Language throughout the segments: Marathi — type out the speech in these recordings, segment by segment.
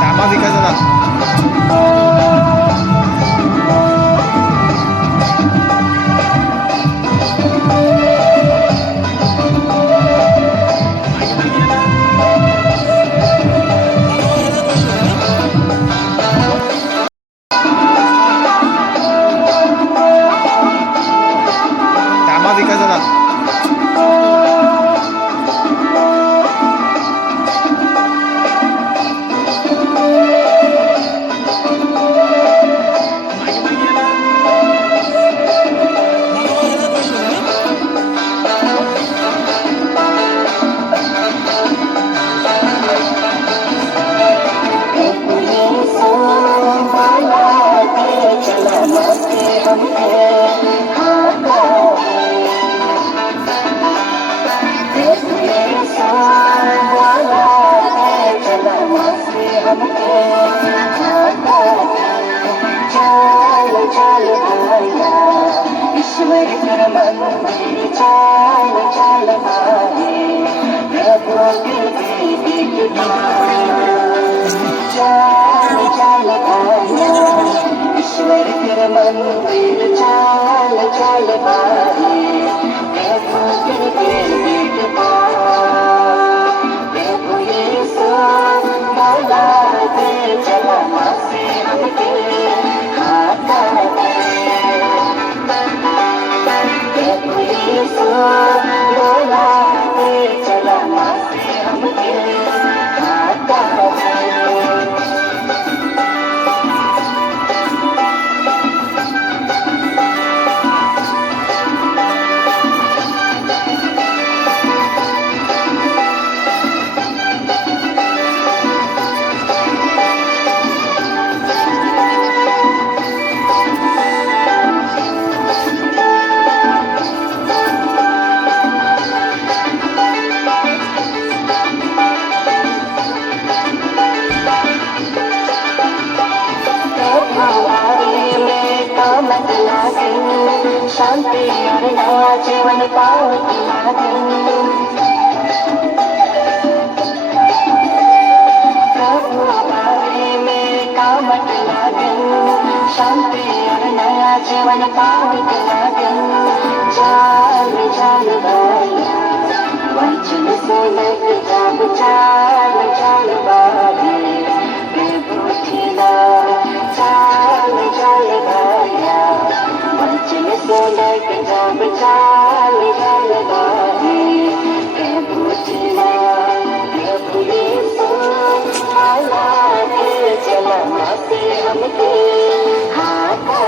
कामा विकायचा ना. कामा विकायचा ना. ईश्वर कर मंदिर चाल चाल भागे प्रभु की दीपिका चाल चाल भागे ईश्वर कर मंदिर चाल चाल भागे प्रभु की दीपिका प्रभु यीशु मौला दे चला मासे हमके खाता बोला दे चला मासे हमके खाता शांति और नया जीवन पावत लागे प्रभु बारे में कामत लागे शांति और नया जीवन पावत लागे चाल चाल भाया वचन सुनत जब चाल चाल बागे प्रभु खिला चाल चाल भाया वचन सुनत जब चाल चाल बागे प्रभु खिला प्रभु यीशु मौला दे चला मासे हमके खाता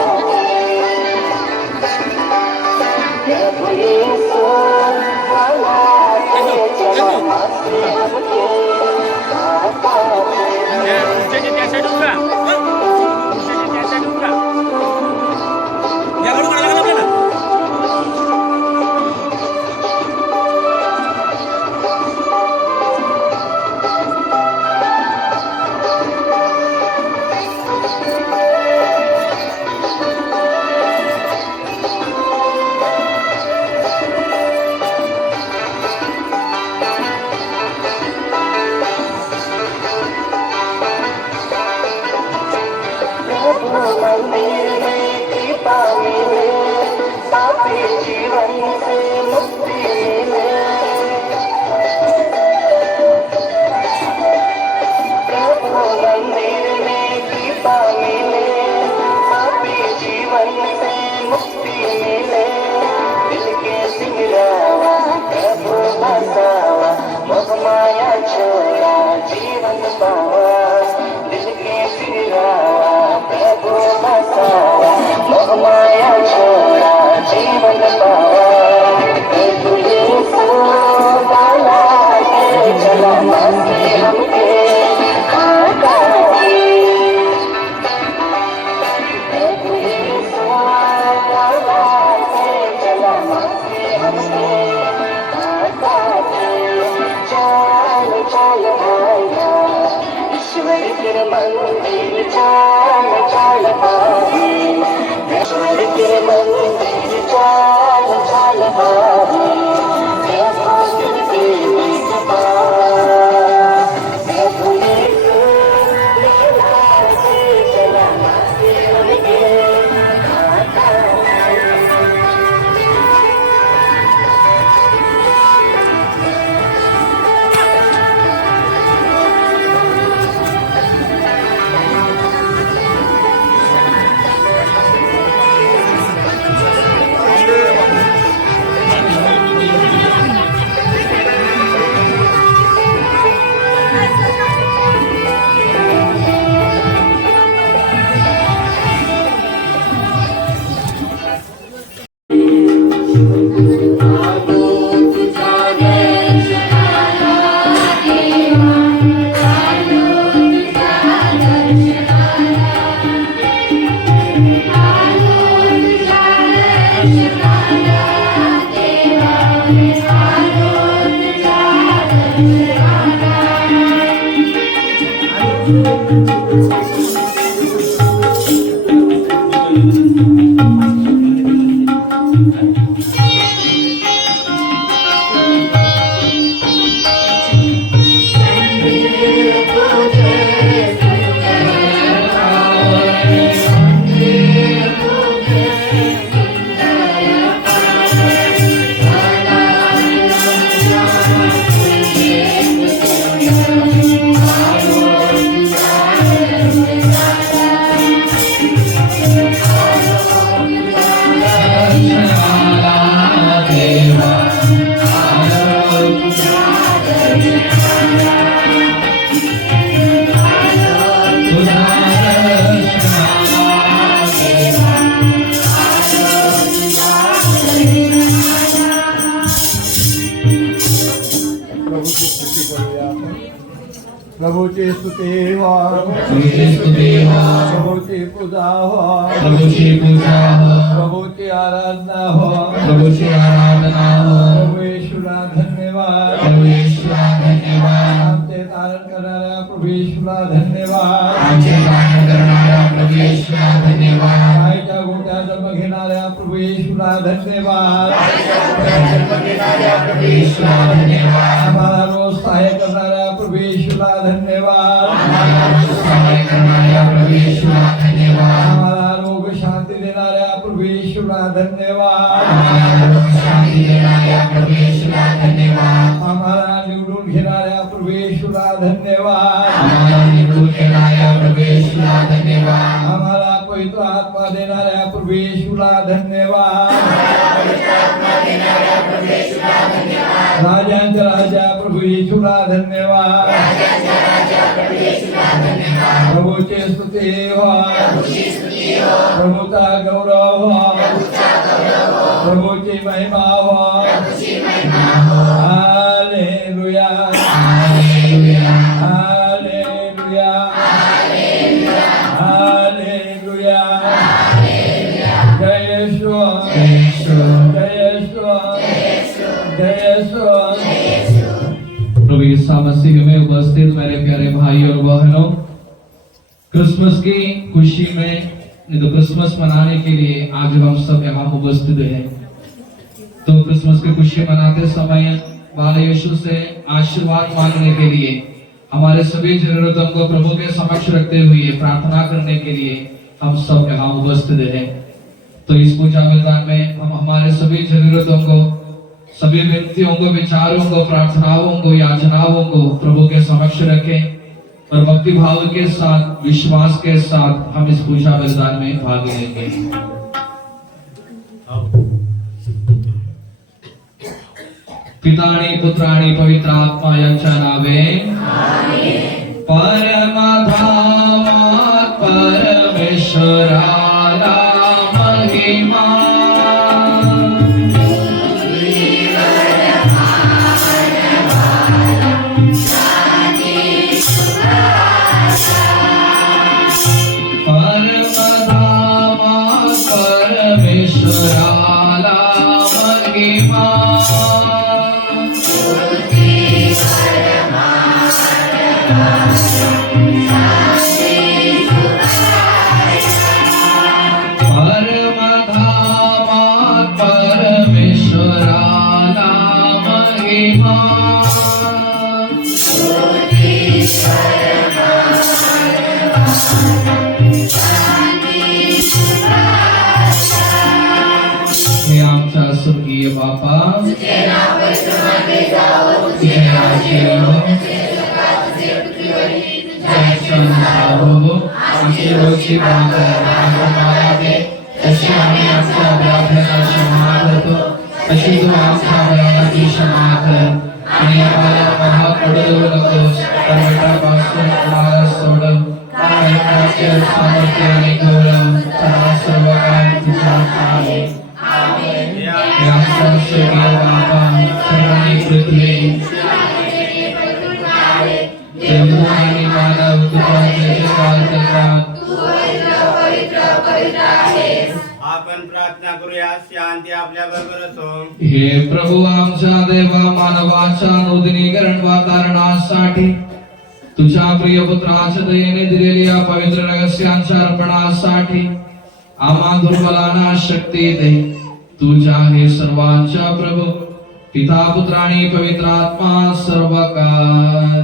प्रभु यीशु मौला दे चला मासे हमके खाता Jadi biasa juga. Jadi biasa juga. Ya kalau kadang-kadang mana? मंदिर में कृपा मिले पापी जीवन से मुक्ति मिले प्रभु मंदिर में कृपा मिले पापी जीवन से मुक्ति मिले दिल के सिंगरावा प्रभु बसावा मोह माया छोड़ा जीवन पावा दिल के सिंगरावा प्रभु बसावा मोह माया छोड़ा जीवन पावा प्रभु यीशु मौला दे चला मासे हमके खाता प्रभु यीशु मौला दे चला मासे हमके खाता चाल चाल भाया ईश्वर के मंदिर चाल चाल भागे ईश्वर के मंदिर चाल चाल भागे प्रभूची स्तुती हो, प्रभूची स्तुती हो, प्रभूची पूजा हो, प्रभूची पूजा हो, प्रभूची आराधना हो, प्रभूची आराधना हो, प्रभू ईश्वरा धन्यवाद, प्रभू ईश्वरा धन्यवाद, आमचे तारण करणाऱ्या प्रभू ईश्वरा धन्यवाद, आमचे पालन करणारा प्रभू ईश्वरा धन्यवाद, गायच्या गोट्या जन्म घेणाऱ्या प्रभू ईश्वरा धन्यवाद, प्रभू ईश्वरा धन्यवाद, आम्हाला रोज सहाय्य करणाऱ्या प्रभू ईश्वरा धन्यवाद, सहाय्य करणारा प्रभू ईश्वरा धन्यवाद, आम्हाला रोग शांती देणाऱ्या प्रभू ईश्वरा धन्यवाद, शांती देणाऱ्या प्रभू ईश्वरा धन्यवाद, आम्हाला निवडून घेणाऱ्या प्रभू ईश्वरा धन्यवाद, आम्हाला निवडून घेणाऱ्या प्रभू ईश्वरा धन्यवाद, आम्हाला पवित्र आत्मा देणाऱ्या प्रभू ईश्वरा धन्यवाद, राजांच्या राजा प्रभू ईश्वरा धन्यवाद, प्रभूची स्तुती हो, प्रभूचा गौरव हो, प्रभूची महिमा हो, हालेलुया, हालेलुया, हालेलुया, जय येशू, जय येशू, जय येशू। प्रभु यीशु मसीह में उपस्थित मेरे प्यारे भाई और बहनों, क्रिसमस की खुशी में तो क्रिसमस मनाने के लिए आज हम सब यहाँ उपस्थित हैं। तो क्रिसमस की खुशी मनाते समय बाल यीशु से आशीर्वाद मांगने के लिए, हमारे सभी जरूरतों को प्रभु के समक्ष रखते हुए प्रार्थना करने के लिए हम सब यहाँ उपस्थित हैं। तो इस पूजा विधान में हम हमारे सभी जरूरतों को, सभी व्यक्तियों को, विचारों को, प्रार्थनाओं को, याचनाओं को प्रभु के समक्ष रखें और भक्ति भाव के साथ, विश्वास के साथ हम इस पूजा बलिदान में भाग लेंगे। पिताणी पुत्राणी पवित्र आत्मा यांच्या नावे परमधामात परमेश्वराला महिमा। परमेश्वराला महिमा। परमधामात परमेश्वराला महिमा। हे आमचा स्वर्गीय बापा, तुझे राज्य येवो, तुझे हो, आमची रोजची भाकर आम्हाला दे, जशी आम्ही आमच्या अपराध्यांना क्षमा करतो, तशी तू आमच्या अपराधांची क्षमा कर, आणि आम्हाला महाग पडू नकोस, तर वाईटापासून आम्हाला सोड, कारण राज्य, सामर्थ्य आणि गौरव सदा सर्वकाळ तुझ्याच आहे। आमचा स्वर्गीय बापा, सर्वांनी पृथ्वी देव आणि मानव तुझ्या जयकार करतात। आपण प्रार्थना करूया, शांती आपल्या बरोबर असो। हे प्रभू आमच्या देवा, मानवाच्या नूतनीकरण व कारणासाठी तुझ्या प्रिय पुत्राच्या दयेने दिलेल्या या पवित्र रहस्यांच्या अर्पणासाठी आम्हा दुर्बलांना शक्ती दे. तुझ्या हे सर्वांच्या प्रभू पिता पुत्र आणि पवित्र आत्मा सर्व काळ.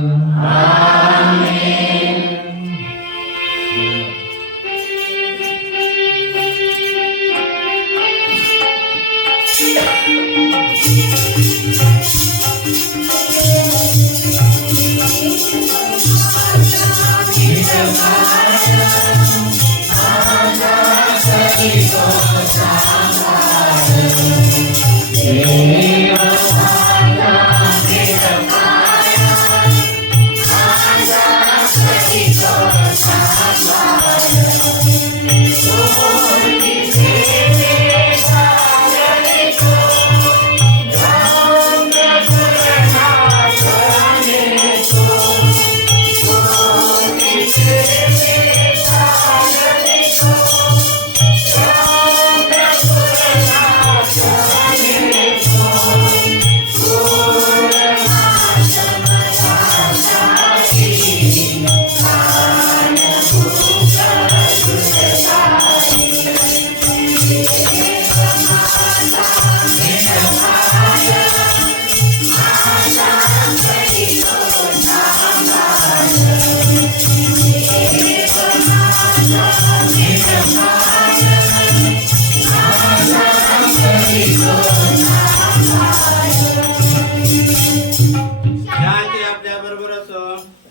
शांती आपल्या बरोबर असो.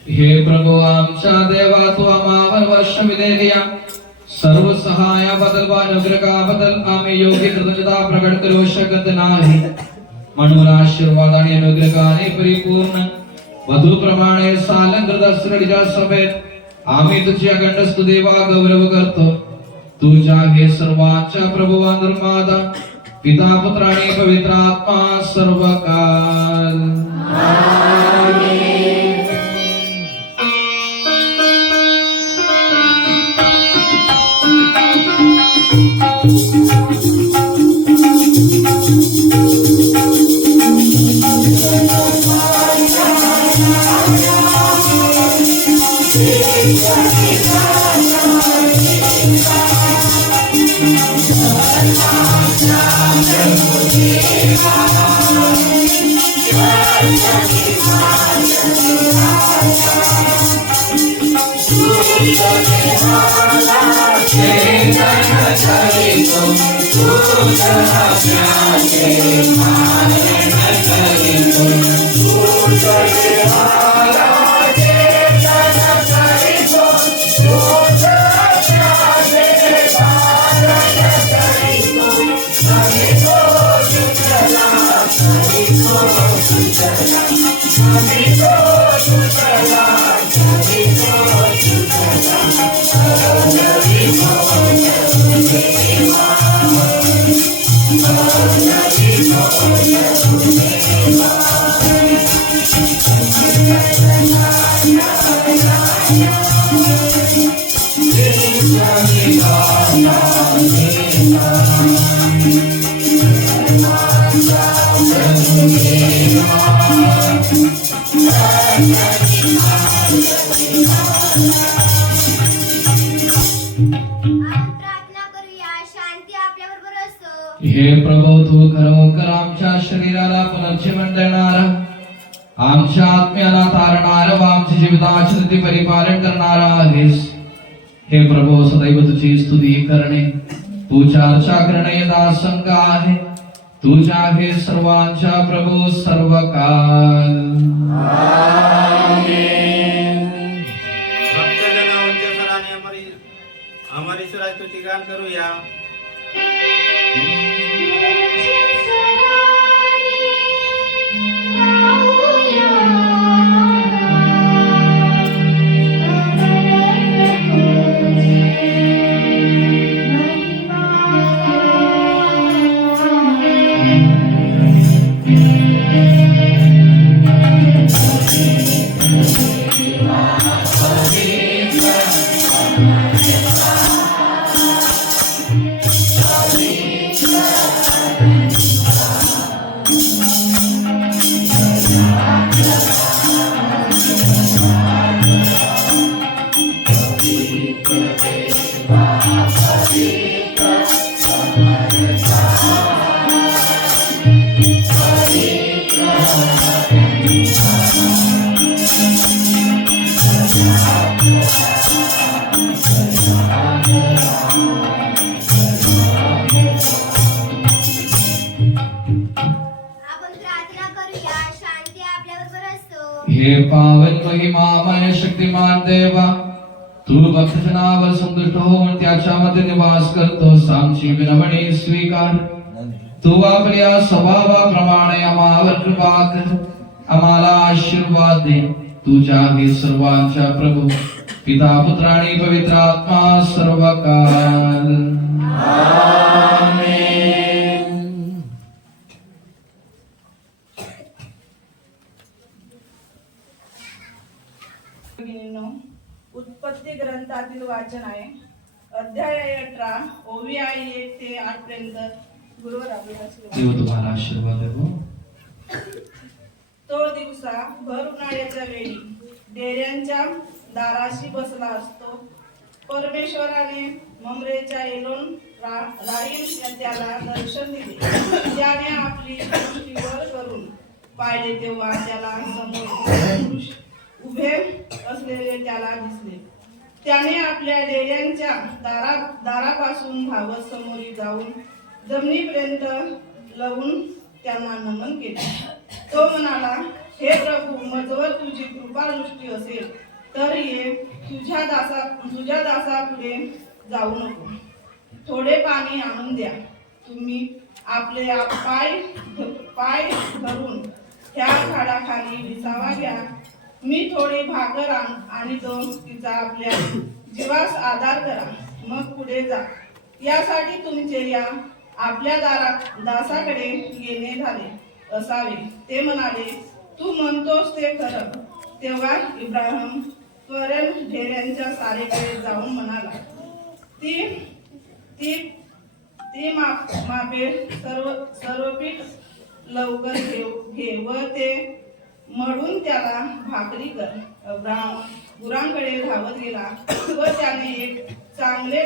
हे प्रभू आमच्या देवा तू आम्हावर वर्ष दिलेल्या सर्व सहायाबद्दल व अनुग्रहाबद्दल आम्ही योग्य कृतज्ञता प्रकट करू शकत नाही. म्हणून आशीर्वाद आणि अनुग्रहाने परिपूर्ण वधूप्रमाणे सालंकृत असलेल्या सभेत आम्ही तुझी अखंड स्तुती व गौरव करतो. तुझ्या हे सर्वांच्या प्रभू अनुर्माता पिता पुत्र आणि पवित्र आत्मा सर्व काल. प्रार्थना करूया. शांती आपल्याबरोबर असो. हे प्रभू तू खरोखर आमच्या शरीराला पुनर्जीवन देणार, आमच्या आत्म्याला तारणार व आमच्या जीविताची नीती परिपालन करणार आहेस. हे प्रभू सदैव तुझी स्तुती करणे, तुझ्या अर्चा करणे दासंग आहे. तुझ्या हे सर्वांच्या प्रभू सर्व काल. भक्तजन उच्च स्वराने अमर ईश्वराची स्तुती गान करूया. आपण प्रार्थना करूया. शांती आपल्याबरोबर असो. हे पावन महिमामय शक्तिमान देवा, तू भक्तजनावर संतुष्ट होऊन त्याच्यामध्ये निवास करतोस. आमची विनवणी स्वीकार. तू आपल्या स्वभावाप्रमाणे आम्हावर कृपा कर. आम्हाला आशीर्वाद दे. तुझ्या हे सर्वांच्या प्रभू पिता पुत्र आणि पवित्र आत्मा सर्व काल. भगिनींनो, उत्पत्ती ग्रंथातील वाचन आहे. अध्याय 18 ओवी आहे 1 ते 8 पर्यंत. गुरुवर आपल्याला देव तुम्हाला आशीर्वाद देवो. तो दिवसा भर उन्हाळ्याच्या वेळी डेऱ्यांच्या दाराशी बसला असतो. परमेश्वराने ममरेच्या एलोन राहील त्याला दर्शन दिले. त्याने आपली दृष्टी वर करून पाहिले तेव्हा त्याला समोर पुरुष उभे असलेले त्याला दिसले. त्याने आपल्या डेऱ्यांच्या दारापासून धावत समोरी जाऊन जमिनीपर्यंत लवून त्यांना नमन केले. तो म्हणाला, हे प्रभू, मजवर तुझी कृपादृष्टी असेल तर ये. तुझ्या दासापुढे जाऊ नको. थोडे पाणी आणून द्या. तुम्ही आपले पाय धरून त्या झाडाखाली विसावा घ्या. मी थोडी भाकर आणतो. तिचा आपल्या जीवास आधार करा. मग पुढे जा. यासाठी तुमचे या आपल्या दासाकडे येणे झाले असावे. ते म्हणाले, तू म्हणतोस ते खरं. तेव्हा इब्राहिम त्वरेने ढेऱ्यांच्या सारेकडे जाऊन म्हणाला, ती मापे सर्व पीठ लवकर घे व ते मळून त्याला भाकरी कर. अब्राहम गुरांकडे धावत गेला व त्याने एक चांगले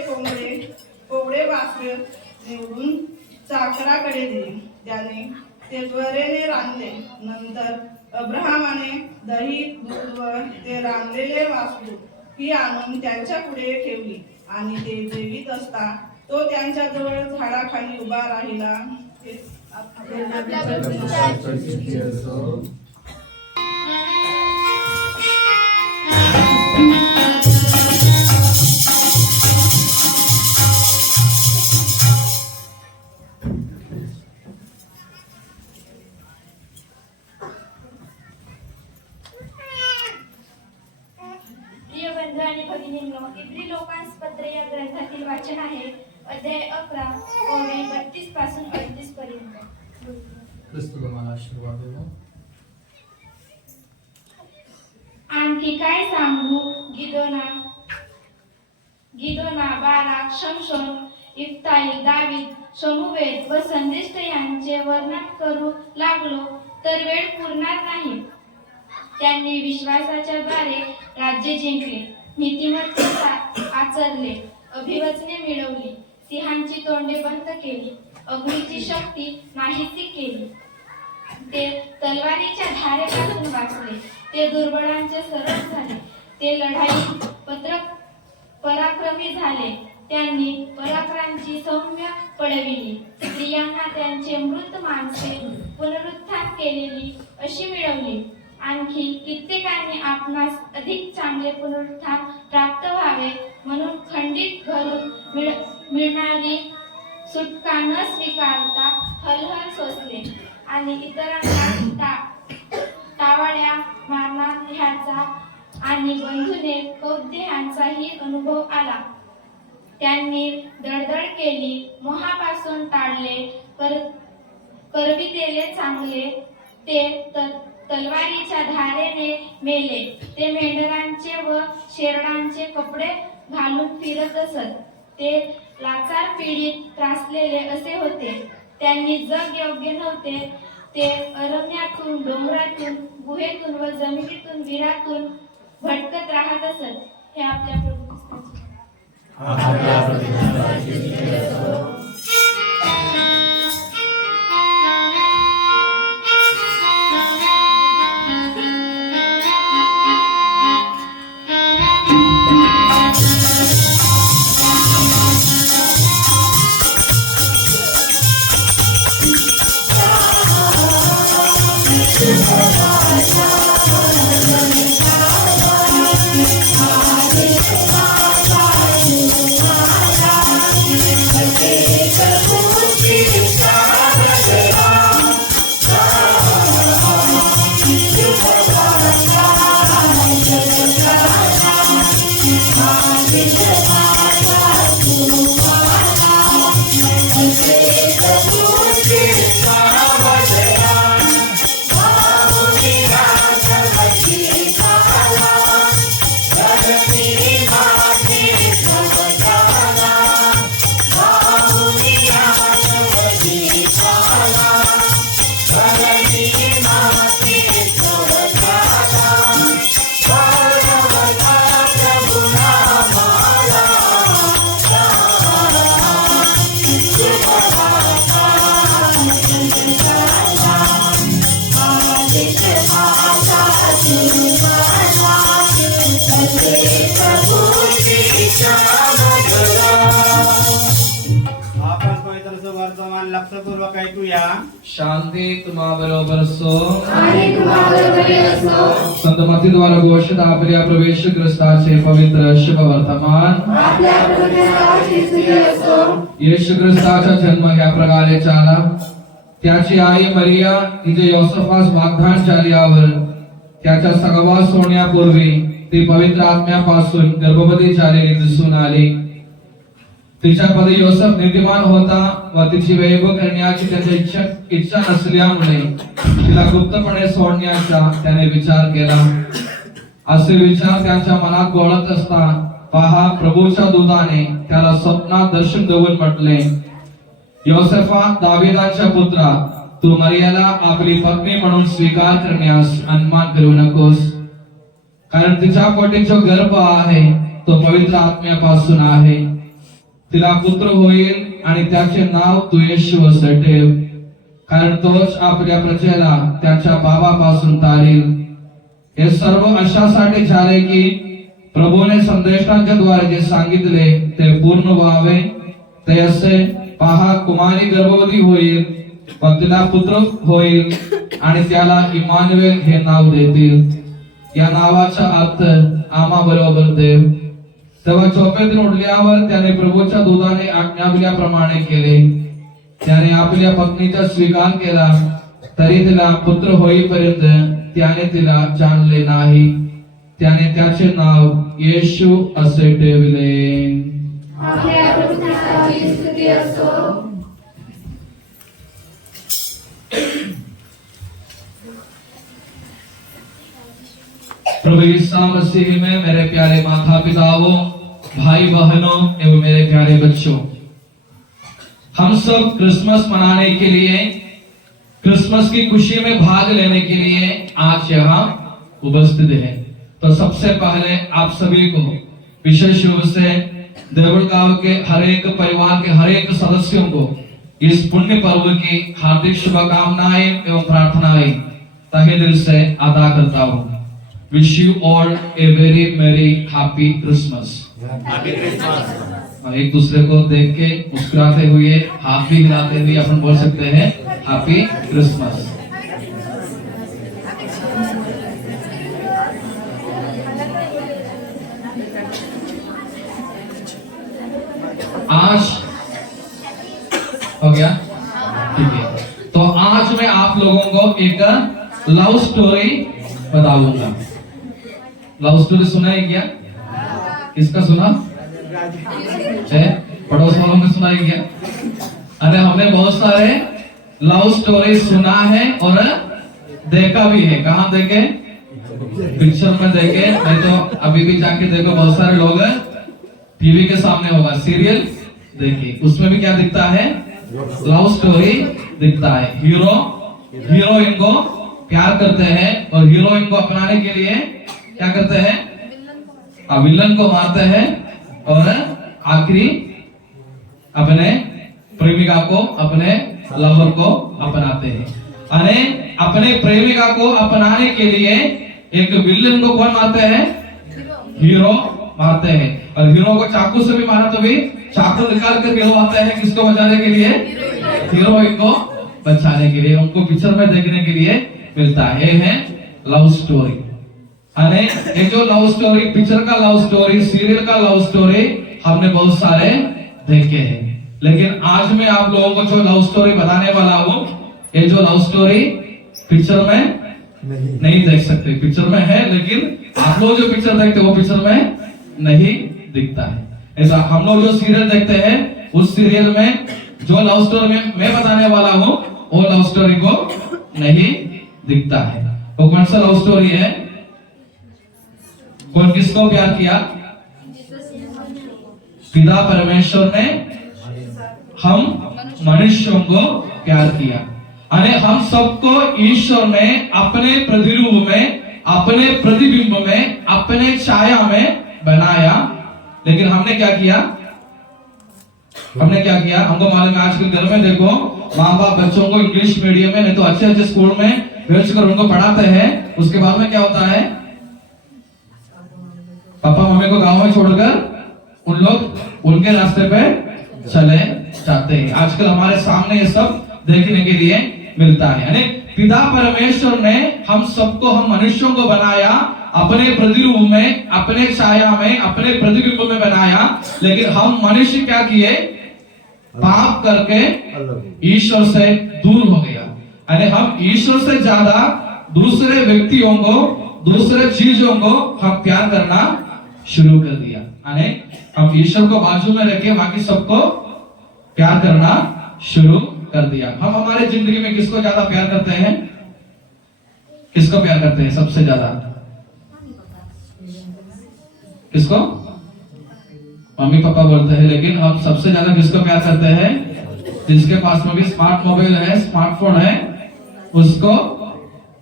कोवळे वासरे निवडून चाकराकडे दिले. त्याने ते त्वरेने रांधले. नंतर अब्राहमाने दही, दूध व ते रांधलेले वासरू ही आणून त्यांच्या पुढे ठेवली आणि ते जेवीत असता तो त्यांच्या जवळ झाडाखाली उभा राहिला. प्रिय बंधू आणि भगिनींनो, इब्री लोकांपत्र या ग्रंथातील वाचन आहे. अध्याय 11 ओवी 32 पासून 38 पर्यंत. ख्रिस्त तुम्हाला आशीर्वाद देवो. आणखी काय सांगू? गिदोना, बाराक, शमशोन, इफ्ताई, दावीद, शमूवेल व संदेष्ट यांचे वर्णन करू लागलो तर वेळ पुरणार नाही. त्यांनी विश्वासाच्या द्वारे राज्य जिंकले, नीतिमत्तेचा आचरले, अभिवचने मिळवली, सिंहांची तोंडे बंद केली, अग्नीची शक्ती नाहीशी केली. ते तलवारीच्या धारेपासून वाचले, ते दुर्बळांचे सरळ झाले, ते लढाई पराक्रमी झाले. त्यांनी पराक्रांची सौम्य पळविली, स्त्रियांना त्यांचे मृत माणसे पुनरुत्थान केलेली अशी मिळवली. आणखी कित्येकांनी आपणास अधिक चांगले पुनरुत्थान प्राप्त व्हावे म्हणून खंडित घरून मिळणारी सुटका न स्वीकारता हलहल सोसले आणि इतरांना टावाळ्या मारणार ह्याचा आणि बंधूने कौद्य ह्यांचाही अनुभव आला. त्यांनी दळदळ केली, मोहापासून टाळले, करवितेले चांगले, ते तलवारीच्या धारेने मेले. ते मेंढरांचे व शेरडांचे कपडे घालून फिरत असत. ते लाचार पीडित त्रासलेले असे होते. त्यांनी जग योग्य नव्हते. ते अरण्यातून, डोंगरातून, गुहेतून व जमिनीतून, विरातून भटकत राहत असत. हे आपल्या प्रभू आपण पवित्र वर्तमान लक्षपूर्वक ऐकूया. शांती तुम्हा बरोबर असो. संत मत्ती द्वारा घोषित आपल्या प्रवेश ख्रिस्ताचे पवित्र शुभ वर्तमान. येशू ख्रिस्ताचा जन्म ह्या प्रकारे झाला. त्याची आई मरिया हिचे योसेफास वाग्दान झाल्यावर त्याच्या सहवास होण्यापूर्वी ती पवित्र आत्म्यापासून गर्भवती झालेली दिसून आली. तिच्यामध्ये योसेफ नीतिमान होता व तिची वैभव करण्याची त्याची इच्छा नसल्यामुळे तिला गुप्तपणे सोडण्याचा त्याने विचार केला. असे विचार त्यांच्या मनात घोळत असता पहा, प्रभूच्या दूताने त्याला स्वप्नात दर्शन देऊन म्हटले, योसेफा, दाविदाच्या पुत्रा, तू मरियाला आपली पत्नी म्हणून स्वीकार करण्यास अनमान करू नकोस, कारण तिच्या पोटी जो गर्भ आहे तो पवित्र आत्म्यापासून आहे. तिला पुत्र होईल आणि त्याचे नाव तू येशू असे ठेव, कारण तोच आपल्या प्रजेला त्याच्या बाबापासून तारील. हे सर्व अशासाठी झाले की प्रभूने संदेशांच्या द्वारे जे सांगितले ते पूर्ण व्हावे. ते असे, पहा, कुमारी गर्भवती होईल व तिला पुत्र होईल आणि त्याला इमानुएल हे नाव देतील. या नावाचा अर्थ आम्हा बरोबर देव. तेव्हा झोपेतून उठल्यावर त्याने प्रभूच्या दूताने आज्ञाविल्याप्रमाणे केले. त्याने आपल्या पत्नीचा स्वीकार केला, तरी तिला पुत्र होईपर्यंत त्याने तिला जाणले नाही. त्याने त्याचे नाव येशू असे ठेवले. प्रभु यीशु मसीह में मेरे प्यारे माता पिताओं, भाई बहनों एवं मेरे प्यारे बच्चों, हम सब क्रिसमस मनाने के लिए, क्रिसमस की खुशी में भाग लेने के लिए आज यहाँ उपस्थित हैं। तो सबसे पहले आप सभी को विशेष रूप से देवलगांव के हर एक परिवार के हर एक सदस्यों को इस पुण्य पर्व की हार्दिक शुभकामनाएं एवं प्रार्थनाएं तहे दिल से अदा करता हूँ। Wish you all a very merry happy Christmas. एक दूसरे को देख के मुस्कुराते हुए हाथ भी हिलाते हुए अपन बोल सकते हैं हैप्पी क्रिसमस। आज हो गया, ठीक है। तो आज मैं आप लोगों को एक लव स्टोरी बताऊंगा। लव स्टोरी सुना है क्या? किसका सुना है? पड़ोस वालों ने सुना है क्या? अरे हमने बहुत सारे लव स्टोरी सुना है और देखा भी है। कहाँ देखे? पिक्चर में देखे, नहीं तो अभी भी जाके देखो, बहुत सारे लोग टीवी के सामने होगा सीरियल देखिए, उसमें भी क्या दिखता है? लव स्टोरी दिखता है। हीरो हीरोइन को प्यार करते हैं और हीरोइन को अपनाने के लिए क्या करते हैं? विलन को मारते हैं और आखिरी अपने प्रेमिका को, अपने लवर को अपनाते हैं। अरे अपने प्रेमिका को अपनाने के लिए एक विलन को कौन मारते हैं? हीरो मारते हैं। और हीरो को चाकू से भी मारा तो भी चाकू निकाल कर हीरो आते हैं किसको बचाने के लिए? हीरोइन को बचाने के लिए। उनको पिक्चर में देखने के लिए मिलता है। ये है लव स्टोरी। अने ये जो लव स्टोरी, पिक्चर का लव स्टोरी, सीरियल का लव स्टोरी हमने बहुत सारे देखे हैं, लेकिन आज मैं आप लोगों को जो लव स्टोरी बताने वाला हूँ, ये जो लव स्टोरी पिक्चर में नहीं देख सकते। पिक्चर में है, लेकिन आप लोग जो पिक्चर देखते हैं वो पिक्चर में नहीं दिखता है। ऐसा हम लोग जो सीरियल देखते हैं, उस सीरियल में जो लव स्टोरी में मैं बताने वाला हूँ, वो लव स्टोरी को नहीं दिखता है। तो कौन सा लव स्टोरी है? कौन किसको प्यार किया? पिता परमेश्वर ने हम मनुष्यों को प्यार किया। अने हम सबको ईश्वर ने अपने प्रतिरूप में, अपने प्रतिबिंब में, अपने छाया में बनाया। लेकिन हमने क्या किया? हमको मालूम है आजकल घर में देखो, माँ बाप बच्चों को इंग्लिश मीडियम में नहीं तो अच्छे अच्छे स्कूल में भेजकर उनको पढ़ाते हैं। उसके बाद में क्या होता है? पापा मम्मी को गांव में छोड़कर उन लोग उनके रास्ते पे चले जाते हैं। आजकल हमारे सामने ये सब देखने के लिए मिलता है। यानी पिता परमेश्वर ने हम सबको, हम मनुष्यों को बनाया, अपने प्रतिरूप में, अपने छाया में, अपने प्रतिबिंब में बनाया। लेकिन हम मनुष्य क्या किए? पाप करके ईश्वर से दूर हो गया। यानी हम ईश्वर से ज्यादा दूसरे व्यक्तियों को, दूसरे चीजों को हम प्यार करना शुरू कर दिया। यानी हम ईश्वर को बाजू में रखे, बाकी सबको प्यार करना शुरू कर दिया। हम हमारे जिंदगी में किसको ज्यादा प्यार करते हैं? किसको प्यार करते हैं सबसे ज्यादा? किसको? मम्मी पापा बोलते हैं, लेकिन हम सबसे ज्यादा किसको प्यार करते हैं? जिसके पास में भी स्मार्ट मोबाइल है, स्मार्टफोन है, उसको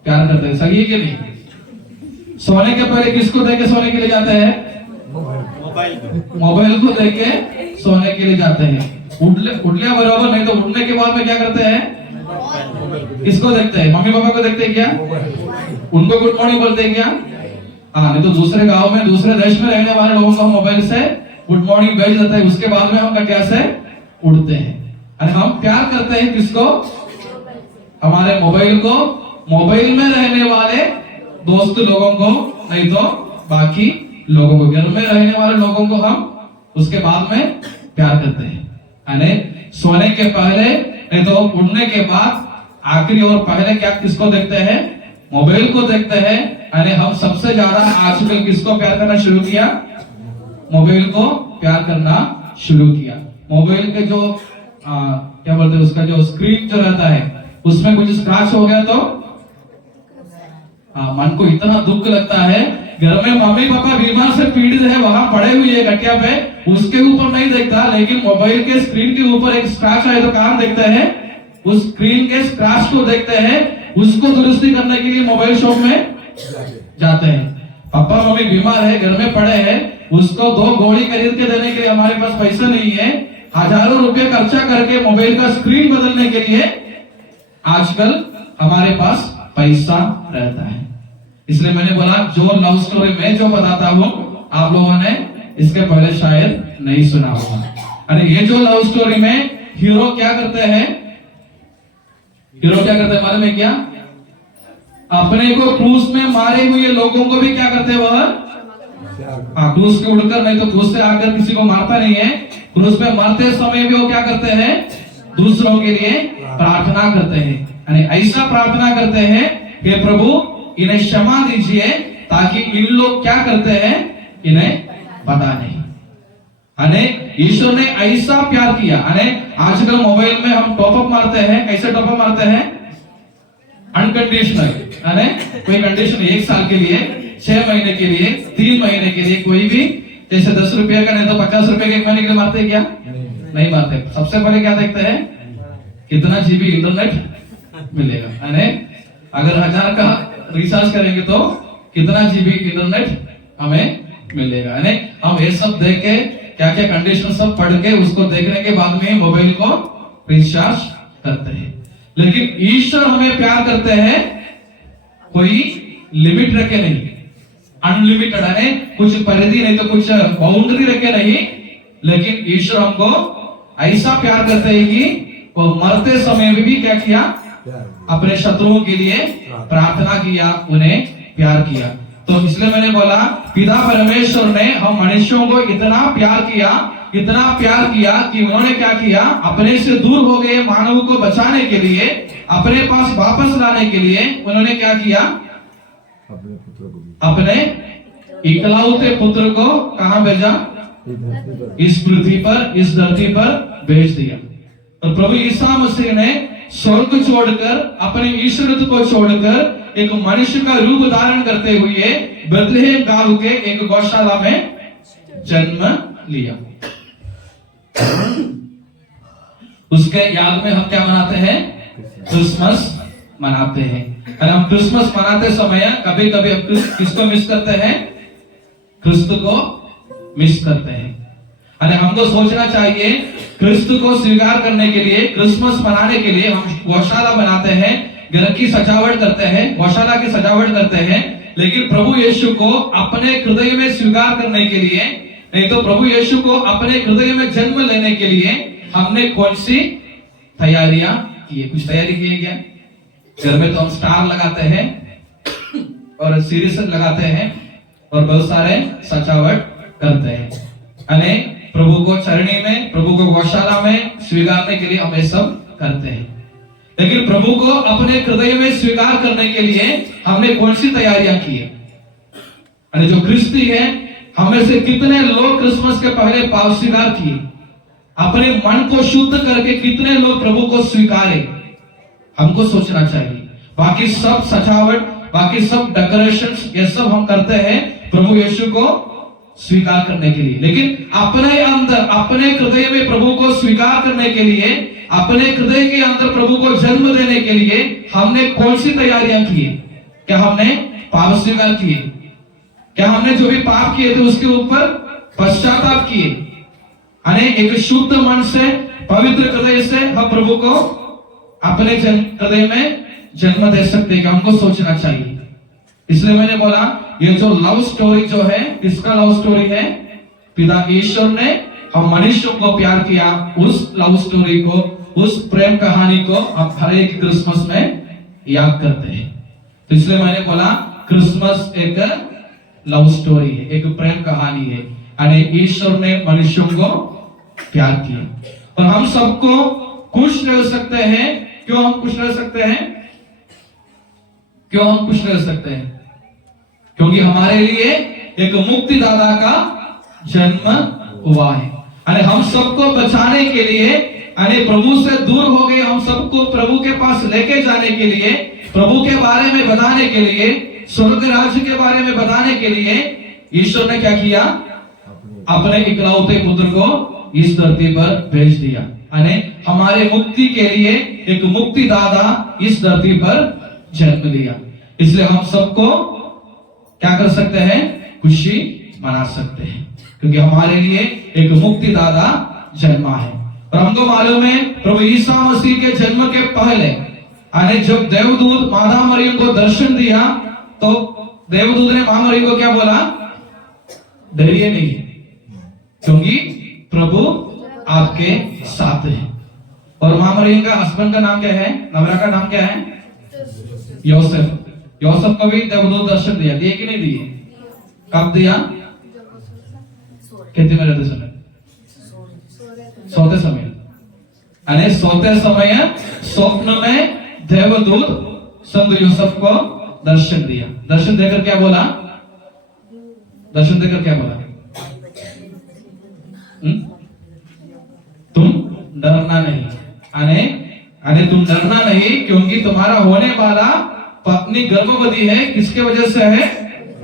प्यार करते हैं। सही है कि नहीं? सोने के पहले किसको देख के सोने के लिए जाते हैं? मोबाइल को देख के सोने के लिए जाते हैं। उठने बराबर नहीं तो उठने के बाद में क्या करते हैं? किसको देखते हैं? मम्मी पापा को देखते हैं क्या? उनको गुड मॉर्निंग बोलते हैं क्या? हाँ, नहीं तो दूसरे गांव में, दूसरे देश में रहने वाले लोगों को हम मोबाइल से गुड मॉर्निंग भेज देते हैं। उसके बाद में हम क्या से उठते हैं। अरे हम प्यार करते हैं किसको? हमारे मोबाइल को, मोबाइल में रहने वाले दोस्त लोगों को, नहीं तो बाकी लोगों को, घर में रहने वाले लोगों को हम उसके बाद में प्यार करते हैं। यानी सोने के पहले नहीं तो उठने के बाद, आखिरी और पहले क्या किसको देखते हैं? मोबाइल को देखते हैं। यानी हम सबसे ज्यादा आजकल किसको प्यार करना शुरू किया? मोबाइल को प्यार करना शुरू किया। मोबाइल के जो क्या बोलते हैं, उसका जो स्क्रीन जो रहता है, उसमें कुछ स्क्रैच हो गया तो मन को इतना दुख लगता है। घर में मम्मी पापा बीमार से पीड़ित है, वहां पड़े हुए है गठिया पे, उसके ऊपर नहीं देखता, लेकिन मोबाइल के स्क्रीन के ऊपर एक स्क्रैच आए तो कहां देखते हैं? उस स्क्रीन के स्क्रैच को देखते हैं। उसको दुरुस्ती करने के लिए मोबाइल शॉप में जाते हैं। पापा मम्मी बीमार है, घर में पड़े हैं, उसको 2 गोली खरीद के देने के लिए हमारे पास पैसा नहीं है। हजारों रुपए खर्चा करके मोबाइल का स्क्रीन बदलने के लिए आजकल हमारे पास पैसा रहता है। इसलिए मैंने बोला जो लव स्टोरी मैं जो बताता हूँ, आप लोगों ने इसके पहले शायद नहीं सुना होगा। अरे ये जो लव स्टोरी में हीरो क्या करते हैं? हीरो क्या करते हैं मालूम है क्या? अपने को क्रूज में मारे हुए लोगों को भी क्या करते हैं? वह क्रूज के उड़कर, नहीं तो क्रूज से आकर किसी को मारता नहीं है। क्रूज पे मारते समय भी वो क्या करते हैं? दूसरों के लिए प्रार्थना करते हैं। यानी ऐसा प्रार्थना करते हैं कि प्रभु इन्हें क्षमा दीजिए, ताकि इन लोग क्या करते हैं इन्हें पता नहीं। अने ईश्वर ने ऐसा प्यार किया। अने आजकल मोबाइल में हम टॉपअप मारते हैं। कैसे टॉपअप मारते हैं? अनकंडीशनल। अने कोई कंडीशन 1 साल के लिए, 6 महीने के लिए, 3 महीने के लिए, कोई भी, जैसे 10 रुपए का नहीं तो 50 रुपए के 1 महीने के लिए मारते हैं क्या? नहीं मारते। सबसे पहले क्या देखते हैं? कितना जीबी इंटरनेट मिलेगा। अने अगर 1000 का रिचार्ज करेंगे तो कितना जीबी इंटरनेट हमें मिलेगा। यानी हम ये सब देख के, क्या क्या कंडीशन सब पढ़ के, उसको देखने के बाद में मोबाइल को रिचार्ज करते हैं। लेकिन ईश्वर हमें प्यार करते हैं कोई लिमिट रखे नहीं, अनलिमिटेड है, कुछ परिधि नहीं तो कुछ बाउंड्री रखे नहीं। लेकिन ईश्वर हमको ऐसा प्यार करते हैं कि वो मरते समय में भी क्या किया? अपने शत्रुओं के लिए प्रार्थना किया, उन्हें प्यार किया। तो इसलिए मैंने बोला पिता परमेश्वर ने हम मनुष्यों को इतना प्यार किया कि उन्होंने क्या किया, अपने से दूर हो गए मानव को बचाने के लिए, अपने पास वापस लाने के लिए उन्होंने क्या किया, अपने इकलौते पुत्र को कहां भेजा, इस पृथ्वी पर, इस धरती पर भेज दिया। और प्रभु ईसा मसीह ने स्वर्ग छोड़कर, अपने ईश्वरत्व को छोड़कर एक मनुष्य का रूप धारण करते हुए बेथलेहम गांव के एक गौशाला में जन्म लिया। उसके याद में हम क्या मनाते हैं, क्रिसमस मनाते हैं। और हम क्रिसमस मनाते समय कभी कभी हम किसको मिस करते हैं, क्रिस्त को मिस करते हैं। अरे हमको सोचना चाहिए क्रिस्त को स्वीकार करने के लिए, क्रिसमस मनाने के लिए हम गौशाला बनाते हैं, घर की सजावट करते हैं, गौशाला की सजावट करते हैं, लेकिन प्रभु यीशु को अपने हृदय में स्वीकार करने के लिए, नहीं तो प्रभु यीशु को अपने हृदय में जन्म लेने के लिए हमने कौन सी तैयारियां की है? कुछ तैयारी की है क्या? घर में तो हम स्टार लगाते हैं और सीरीज लगाते हैं और बहुत सारे सजावट करते हैं, यानी प्रभु को चरणी में, प्रभु को गौशाला में स्वीकारने के लिए हम ये सब करते हैं। लेकिन प्रभु को अपने हृदय में स्वीकार करने के लिए हमने कौन सी तैयारियां की है? यानी जो क्रिस्ती है, हमें से कितने लोग क्रिसमस के पहले पाप स्वीकार किए? अपने मन को शुद्ध करके कितने लोग प्रभु को स्वीकारे? हमको सोचना चाहिए। बाकी सब सजावट, बाकी सब डेकोरेशंस, ये सब हम करते हैं प्रभु यीशु को स्वीकार करने के लिए, लेकिन अपने अंदर, अपने हृदय में प्रभु को स्वीकार करने के लिए, अपने हृदय के अंदर प्रभु को जन्म देने के लिए हमने कौन सी तैयारियां की? क्या हमने पाप स्वीकार किए? क्या हमने जो भी पाप किए थे उसके ऊपर पश्चाताप किए? यानी एक शुद्ध मन से, पवित्र हृदय से हम प्रभु को अपने हृदय में जन्म दे सकते हैं? हमको सोचना चाहिए। इसलिए मैंने बोला ये जो लव स्टोरी जो है, किसका लव स्टोरी है? पिता ईश्वर ने हम मनुष्यों को प्यार किया, उस लव स्टोरी को, उस प्रेम कहानी को हम हर एक क्रिसमस में याद करते हैं। तो इसलिए मैंने बोला क्रिसमस एक लव स्टोरी है, एक प्रेम कहानी है, यानी ईश्वर ने मनुष्यों को प्यार किया। और हम सबको खुश रह सकते हैं। क्यों हम खुश रह सकते हैं? क्यों हम खुश रह सकते हैं? क्योंकि हमारे लिए एक मुक्तिदाता का जन्म हुआ है। यानी हम सबको बचाने के लिए, यानी प्रभु से दूर हो गए हम सबको प्रभु के पास लेके जाने के लिए, प्रभु के बारे में बताने के लिए, स्वर्ग राज्य के बारे में बताने के लिए ईश्वर ने क्या किया? अपने इकलौते पुत्र को इस धरती पर भेज दिया। यानी हमारे मुक्ति के लिए एक मुक्तिदाता इस धरती पर जन्म लिया। इसलिए हम सबको क्या कर सकते हैं? खुशी मना सकते हैं, क्योंकि हमारे लिए एक मुक्तिदाता जन्मा है। और हमको मालूम है प्रभु ईसा मसीह के जन्म के पहले, यानी जब देवदूत माता मरियम को दर्शन दिया तो देवदूत ने मां मरियम को क्या बोला? डरिए नहीं, क्योंकि प्रभु आपके साथ है। और मां मरियम का हस्बैंड का नाम क्या है? नवरा का नाम क्या है? योसेफ। योसेफ को भी देवदूत दर्शन दिया, दिए कि नहीं दिए? कब दिया? खेती में रहते समय, सोते समय, यानी सोते समय स्वप्न में देवदूत संत यूसुफ को दर्शन दिया। दर्शन देकर क्या बोला? दर्शन देकर क्या बोला? तुम डरना नहीं, यानी तुम डरना नहीं, क्योंकि तुम्हारा होने वाला पत्नी गर्भवती है। किसके वजह से है?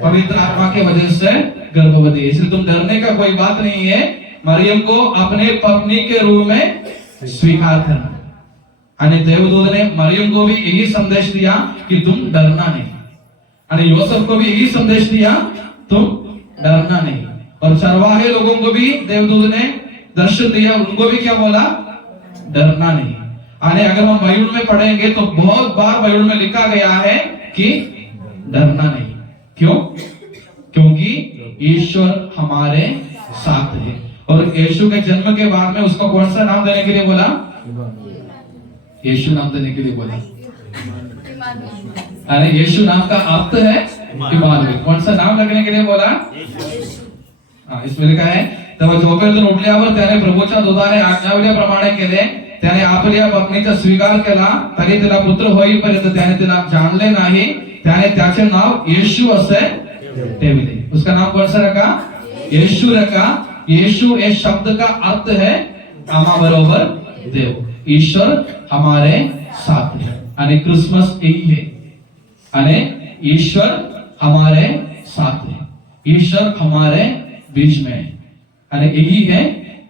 पवित्र आत्मा के वजह से गर्भवती है। इसलिए तुम डरने का कोई बात नहीं है। मरियम को अपने पत्नी के रूप में स्वीकार करना। यानी देवदूत ने मरियम को भी यही संदेश दिया कि तुम डरना नहीं, यानी यूसुफ को भी यही संदेश दिया, तुम डरना नहीं। और चरवाहे लोगों को भी देवदूत ने दर्शन दिया, उनको भी क्या बोला? डरना नहीं। यानी अगर हम बाइबल में पढ़ेंगे तो बहुत बार बाइबल में लिखा गया है कि डरना नहीं। क्यों? क्योंकि ईश्वर हमारे साथ है। और यीशु के जन्म के बाद में उसको कौन सा नाम देने के लिए बोला? यीशु नाम देने के लिए बोला। अरे यीशु नाम का अर्थ है इमानुएल। कौन सा नाम रखने के लिए बोला? इसमें लिखा है तेव्हा झोपेतून उठल्यावर त्याने प्रभूच्या दूताने आज्ञावल्याप्रमाणे केले, त्याने आपल्या पत्नीचा स्वीकार केला, तरी तिला पुत्र होईपर्यंत त्याने तिला जाणले नाही, त्याने त्याचे नाव येशू असे ठेवले। उसका नाम कौन सा रखा? येशू रखा। येशू इस शब्द का अर्थ है आम्हा बरोबर देव, ईश्वर हमारे साथ है। आणि क्रिसमस यही है, आणि ईश्वर हमारे साथ है, ईश्वर हमारे बीच में है, आणि यही है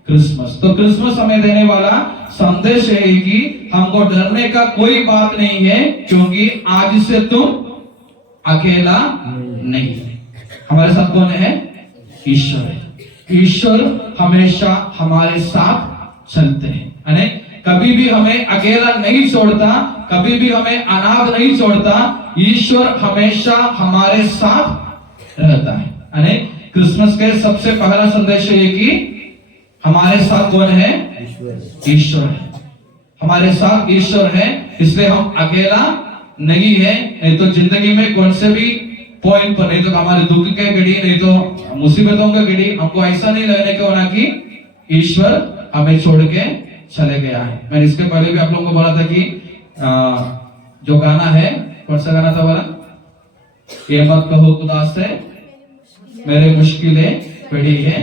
क्रिसमस। तो क्रिसमस हमें देने वाला संदेश है कि हमको डरने का कोई बात नहीं है, क्योंकि आज से तुम अकेला नहीं है। हमारे साथ कौन है? ईश्वर है। ईश्वर हमेशा हमारे साथ चलते हैं, यानी कभी भी हमें अकेला नहीं छोड़ता, कभी भी हमें अनाथ नहीं छोड़ता। ईश्वर हमेशा हमारे साथ रहता है। यानी क्रिसमस के सबसे पहला संदेश है कि हमारे साथ कौन है? ईश्वर है। हमारे साथ ईश्वर है, इसलिए हम अकेला नहीं है। नहीं तो जिंदगी में कौन से भी पॉइंट पर, नहीं तो हमारे दुख के घड़ी, नहीं तो मुसीबतों के घड़ी, हमको ऐसा नहीं लगने के होना कि ईश्वर हमें छोड़ के चले गया है। मैंने इसके पहले भी आप लोगों को बोला था कि जो गाना है, कौन सा गाना था बोला? ये मत कहो खुदा से मेरे मुश्किलें बड़ी है,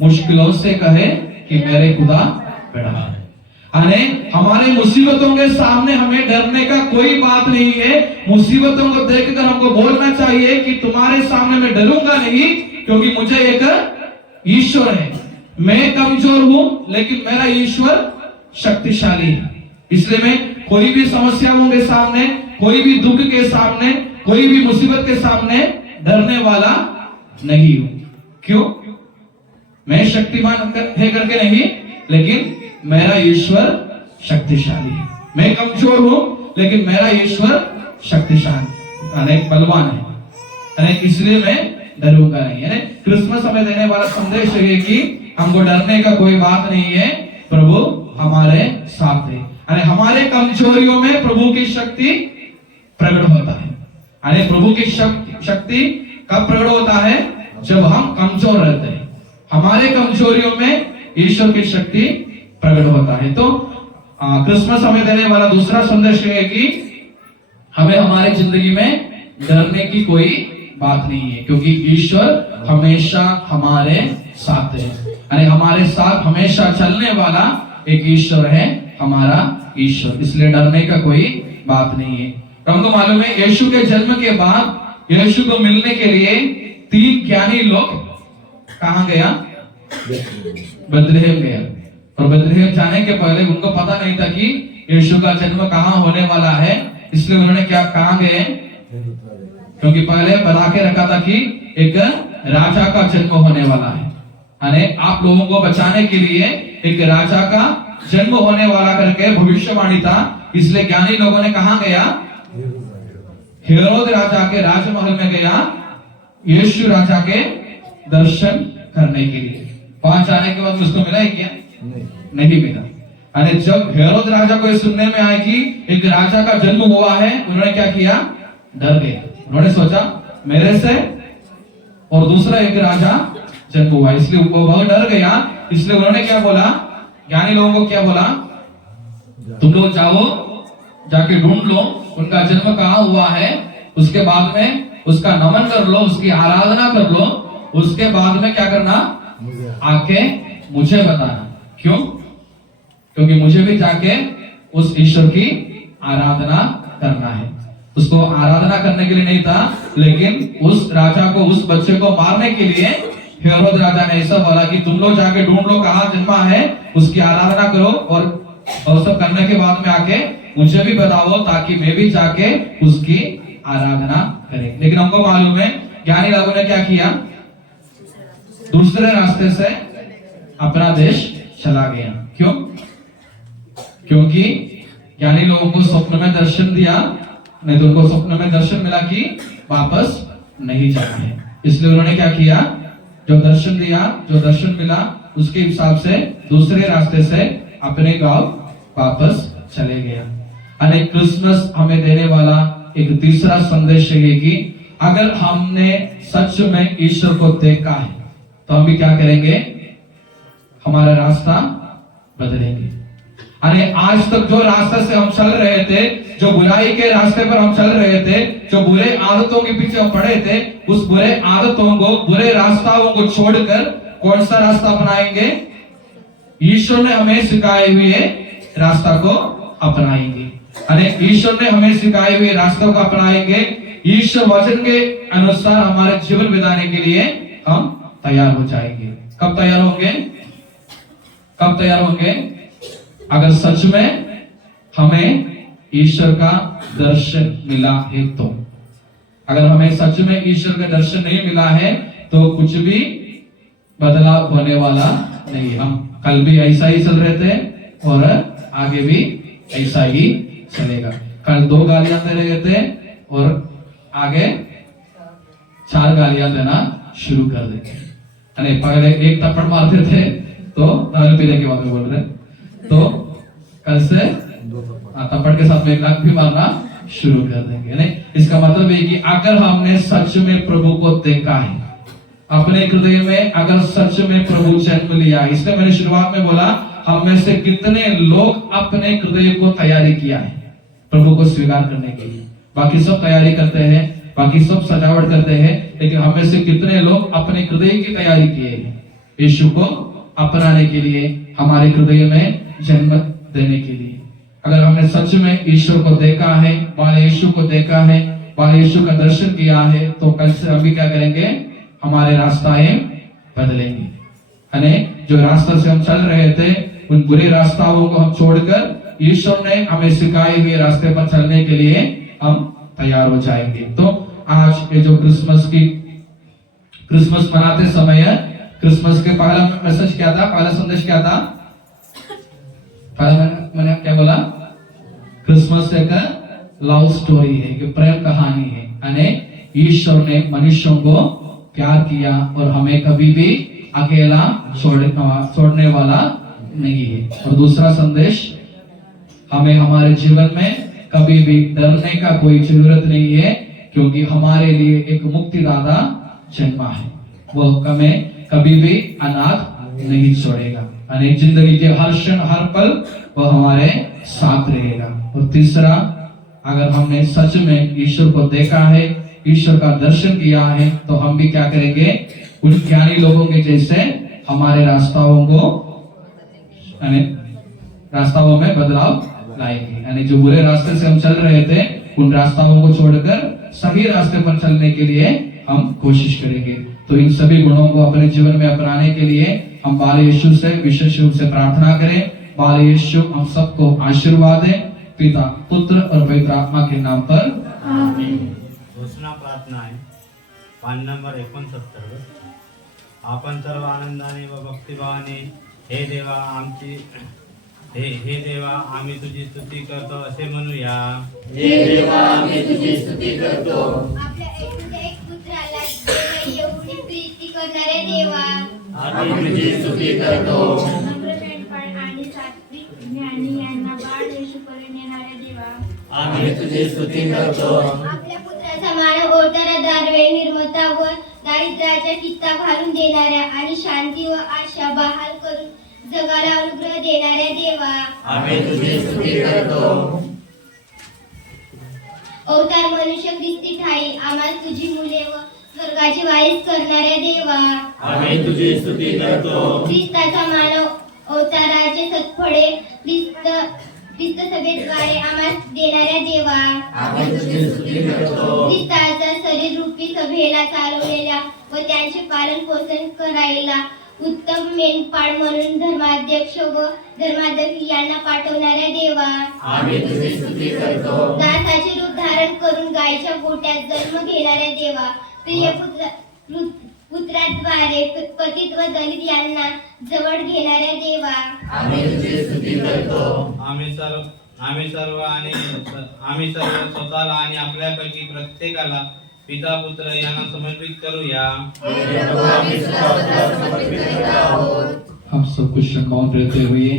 मुश्किलों से कहे कि मेरे खुदा बड़ा है। अरे हमारे मुसीबतों के सामने हमें डरने का कोई बात नहीं है। मुसीबतों को देखकर हमको बोलना चाहिए कि तुम्हारे सामने मैं डरूंगा नहीं, क्योंकि मुझे एक ईश्वर है। मैं कमजोर हूं, लेकिन मेरा ईश्वर शक्तिशाली है। इसलिए मैं कोई भी समस्याओं के सामने, कोई भी दुख के सामने, कोई भी मुसीबत के सामने डरने वाला नहीं हूं। क्यों? मैं शक्तिमान है करके नहीं, लेकिन मेरा ईश्वर शक्तिशाली है। मैं कमजोर हूं, लेकिन मेरा ईश्वर शक्तिशाली, बलवान है, इसलिए मैं डरूंगा नहीं। क्रिसमस हमें देने वाला संदेश है कि हमको डरने का कोई बात नहीं है, प्रभु हमारे साथ है। हमारे कमजोरियों में प्रभु की शक्ति प्रकट होता है। प्रभु की शक्ति कब प्रकट होता है? जब हम कमजोर रहते हैं। हमारे कमजोरियों में ईश्वर की शक्ति प्रकट होता है। तो क्रिसमस हमें देने वाला दूसरा संदेश है कि हमें हमारे जिंदगी में डरने की कोई बात नहीं है, क्योंकि ईश्वर हमेशा हमारे साथ है। यानी हमारे साथ हमेशा चलने वाला एक ईश्वर है, हमारा ईश्वर, इसलिए डरने का कोई बात नहीं है। तो हमको मालूम है यीशु के जन्म के बाद यीशु को मिलने के लिए 3 ज्ञानी लोग कहां गया? बेथलेहम गया। और बेथलेहम जाने के पहले उनको पता नहीं था कि यीशु का जन्म कहां होने वाला है, इसलिए उन्होंने क्या कहां गए? क्योंकि पहले बता के रखा था कि एक राजा का जन्म होने वाला है। यानी आप लोगों को बचाने के लिए एक राजा का जन्म होने वाला करके भविष्यवाणी था। इसलिए ज्ञानी लोगों ने कहां गया? हेरोद राजा के राजमहल में गया, यीशु राजा के दर्शन करने के लिए। वहां जाने के बाद उसको मिला है क्या? नहीं मिला। अरे जब हेरोद राजा को सुनने में आया कि एक राजा का जन्म हुआ है, उन्होंने क्या किया? डर गए। उन्होंने सोचा मेरे से और दूसरा एक राजा जन्म हुआ, इसलिए वो बहुत डर गया। इसलिए उन्होंने क्या बोला? ज्ञानी लोगों को क्या बोला? तुम लोग जाओ, जाके ढूंढ लो उनका जन्म कहां हुआ है, उसके बाद में उसका नमन कर लो, उसकी आराधना कर लो, उसके बाद में क्या करना? आके मुझे बताना। क्यों? क्योंकि मुझे भी जाके उस ईश्वर की आराधना करना है। उसको आराधना करने के लिए नहीं था, लेकिन उस राजा को, उस बच्चे को मारने के लिए हेरोद राजा ने ऐसा बोला कि तुम लोग जाके ढूंढ लो कहां जन्मा है, उसकी आराधना करो और सब करने के बाद में आके मुझे भी बताओ, ताकि मैं भी जाके उसकी आराधना करें। लेकिन हमको मालूम है ज्ञानी लोगों ने क्या किया? दूसरे रास्ते से अपना देश चला गया। क्यों? क्योंकि ज्ञानी लोगों को स्वप्न में दर्शन दिया, नहीं तो उनको स्वप्न में दर्शन मिला कि वापस नहीं जाना है। इसलिए उन्होंने क्या किया? जो दर्शन दिया, जो दर्शन मिला, उसके हिसाब से दूसरे रास्ते से अपने गांव वापस चले गया। अने क्रिसमस हमें देने वाला एक तीसरा संदेश है कि अगर हमने सच में ईश्वर को देखा है तो हम भी क्या करेंगे, हमारा रास्ता बदलेंगे। अरे आज तक जो रास्ते से हम चल रहे थे, जो बुराई के रास्ते पर हम चल रहे थे, जो बुरे आदतों के पीछे हम पड़े थे, उस बुरे आदतों को, बुरे रास्ताओं को छोड़कर कौन सा रास्ता अपनाएंगे, ईश्वर ने हमें सिखाए हुए रास्ता को अपनाएंगे। अरे ईश्वर ने हमें सिखाए हुए रास्तों को अपनाएंगे। ईश्वर वचन के अनुसार हमारे जीवन बिताने के लिए हम तैयार हो जाएंगे। कब तैयार होंगे, कब तैयार होंगे, अगर सच में हमें ईश्वर का दर्शन मिला है तो। अगर हमें सच में ईश्वर का दर्शन नहीं मिला है तो कुछ भी बदलाव होने वाला नहीं। हम कल भी ऐसा ही चल रहे थे और आगे भी ऐसा ही चलेगा। कल 2 गालियां दे रहे थे और आगे 4 गालियां देना शुरू कर देंगे। अरे पहले 1 थप्पड़ मारते थे तो दारू पीने के बाद में बोल रहे, तो कल से थप्पड़ के साथ में 1 लाख भी मारना शुरू कर देंगे। नहीं, इसका मतलब है कि अगर हमने सच में प्रभु को देखा है अपने हृदय में, अगर सच में प्रभु जन्म लिया, इसलिए मैंने शुरुआत में बोला हम में से कितने लोग अपने हृदय को तैयारी किया है प्रभु को स्वीकार करने के लिए। बाकी सब तैयारी करते हैं, बाकी सब सजावट करते हैं, लेकिन हम में से कितने लोग अपने हृदय की तैयारी किए हैं यीशु को अपनाने के लिए, हमारे हृदय में जन्म देने के लिए। अगर हमने सच में ईश्वर को देखा है, बाल यीशु को देखा है, बाल यीशु का दर्शन किया है, तो कल से अभी क्या करेंगे, हमारे रास्ताएं बदलेंगे। यानी जो रास्ता से हम चल रहे थे उन बुरे रास्ताओं को हम छोड़कर ईश्वर ने हमें सिखाए हुए रास्ते पर चलने के लिए हम तैयार हो जाएंगे। तो आज ये जो क्रिसमस मनाते समय, क्रिसमस के पहला मैसेज क्या था, पहला संदेश क्या था, पहला मैंने क्या बोला, क्रिसमस एक लव स्टोरी है, कि प्रेम कहानी है। यानी ईश्वर ने मनुष्यों को प्यार किया और हमें कभी भी अकेला छोड़ने वाला नहीं है। और दूसरा संदेश, हमें हमारे जीवन में कभी भी डरने का कोई जरूरत नहीं है, क्योंकि हमारे लिए एक मुक्तिदाता जन्मा है, वो हमें कभी भी अनाथ नहीं छोड़ेगा। यानी जिंदगी के हर क्षण हर पल वो हमारे साथ रहेगा। और तीसरा, अगर हमने सच में ईश्वर को देखा है, ईश्वर का दर्शन किया है, तो हम भी क्या करेंगे, उन ज्ञानी लोगों के जैसे हमारे रास्ताओं में बदलाव लाएंगे। यानी जो बुरे रास्ते से हम चल रहे थे उन रास्ताओं को छोड़कर सही रास्ते पर चलने के लिए हम कोशिश करेंगे। तो इन सभी गुणों को अपने जीवन में अपनाने के लिए हम बाल यीशु से विशेष रूप से प्रार्थना करें। बाल यीशु हम सबको आशीर्वाद दें, पिता, पुत्र और पवित्र आत्मा के नाम पर आमीन। घोषणा प्रार्थना आहे, पान नंबर 69। आपण सर्व आनंदाने व भक्तिभावाने हे देवा आम्ही तुझी स्तुती करतो असे म्हणूया। आपल्या एक पुत्राला एवढी प्रीती करणारे देवा, अग्रमेंढपाळ आणि सात्विक ज्ञानी यांना बाळ येशूपर्यंत नेणारे देवा, आपल्या पुत्राचा मानव ओढणारा दारवे, निर्मता व दारिद्र्याच्या चित्ता घालून देणाऱ्या आणि शांती व आशा बहाल करून जगाला अनुग्रह देणाऱ्या देवा, अवतार मनुष्य ख्रिस्ती ठाई आम्हाला तुझी मुले व स्वर्गाची वारीस करणाऱ्या देवा, ख्रिस्ताचा मानव अवताराचे सत्फळे ख्रिस्त सभेद्वारे आम्हाला देणाऱ्या देवा, ख्रिस्ताच्या शरीर रूपी सभेला चालवलेल्या व त्यांचे पालन पोषण करायला उत्तम मेंढपाळ म्हणून धर्माध्यक्ष व धर्माध्यक्ष यांना पाठवणाऱ्या देवा, दासाचे रूप धारण करून गायच्या गोट्यात जन्म घेणाऱ्या देवा, प्रिय पुत्राद्वारे पतित व दलित यांना जवळ घेणाऱ्या देवा, आम्ही सर्व स्वतःला आणि आपल्यापैकी प्रत्येकाला पिता पुत्र यांना समर्पित करूया। हम सब कुछ मौन रहते हुए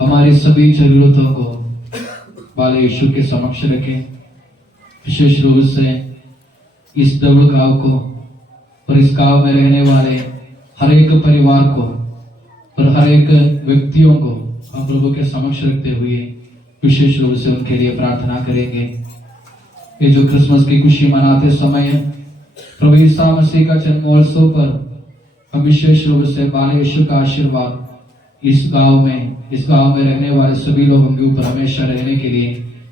हमारी सभी जरूरतों को बाल यीशु के समक्ष रखें। विशेष रूप से इस दौड़ गांव को और इस गांव में रहने वाले हर एक परिवार को और हर एक व्यक्तियों को हम प्रभु के समक्ष रखते हुए विशेष रूप से उनके लिए प्रार्थना करेंगे। ये जो क्रिसमस की खुशी मनाते समय प्रभु ईसा मसीह का जन्मोत्सव पर हम विशेष रूप से बाल यीशु का आशीर्वाद इस गांव में रहने वाले सभी लोगों के ऊपर हमेशा रहने के लिए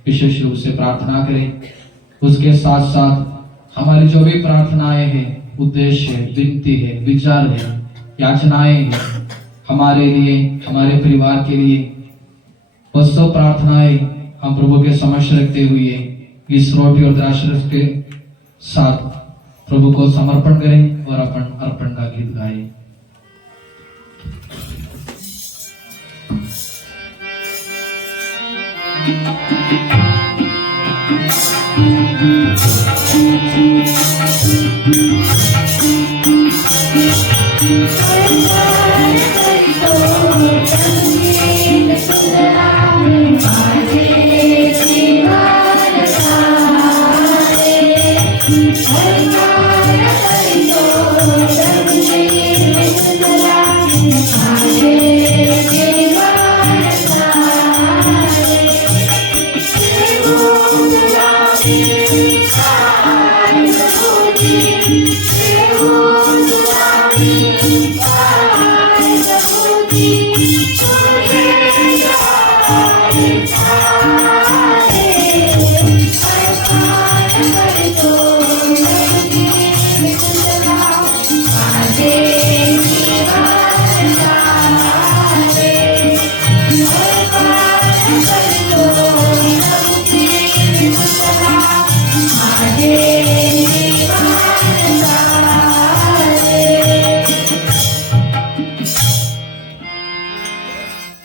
विशेष रूप से प्रार्थना करें। उसके साथ साथ हमारी जो भी प्रार्थनाएं हैं, उद्देश्य है, विनती है, विचार है, याचनाएं हैं हमारे लिए, हमारे परिवार के लिए, वो सब प्रार्थनाएं हम प्रभु के समक्ष रखते हुए इस रोटी और द्राक्षरस के साथ प्रभु को समर्पण करें और अपन अर्पण का गीत गाएं।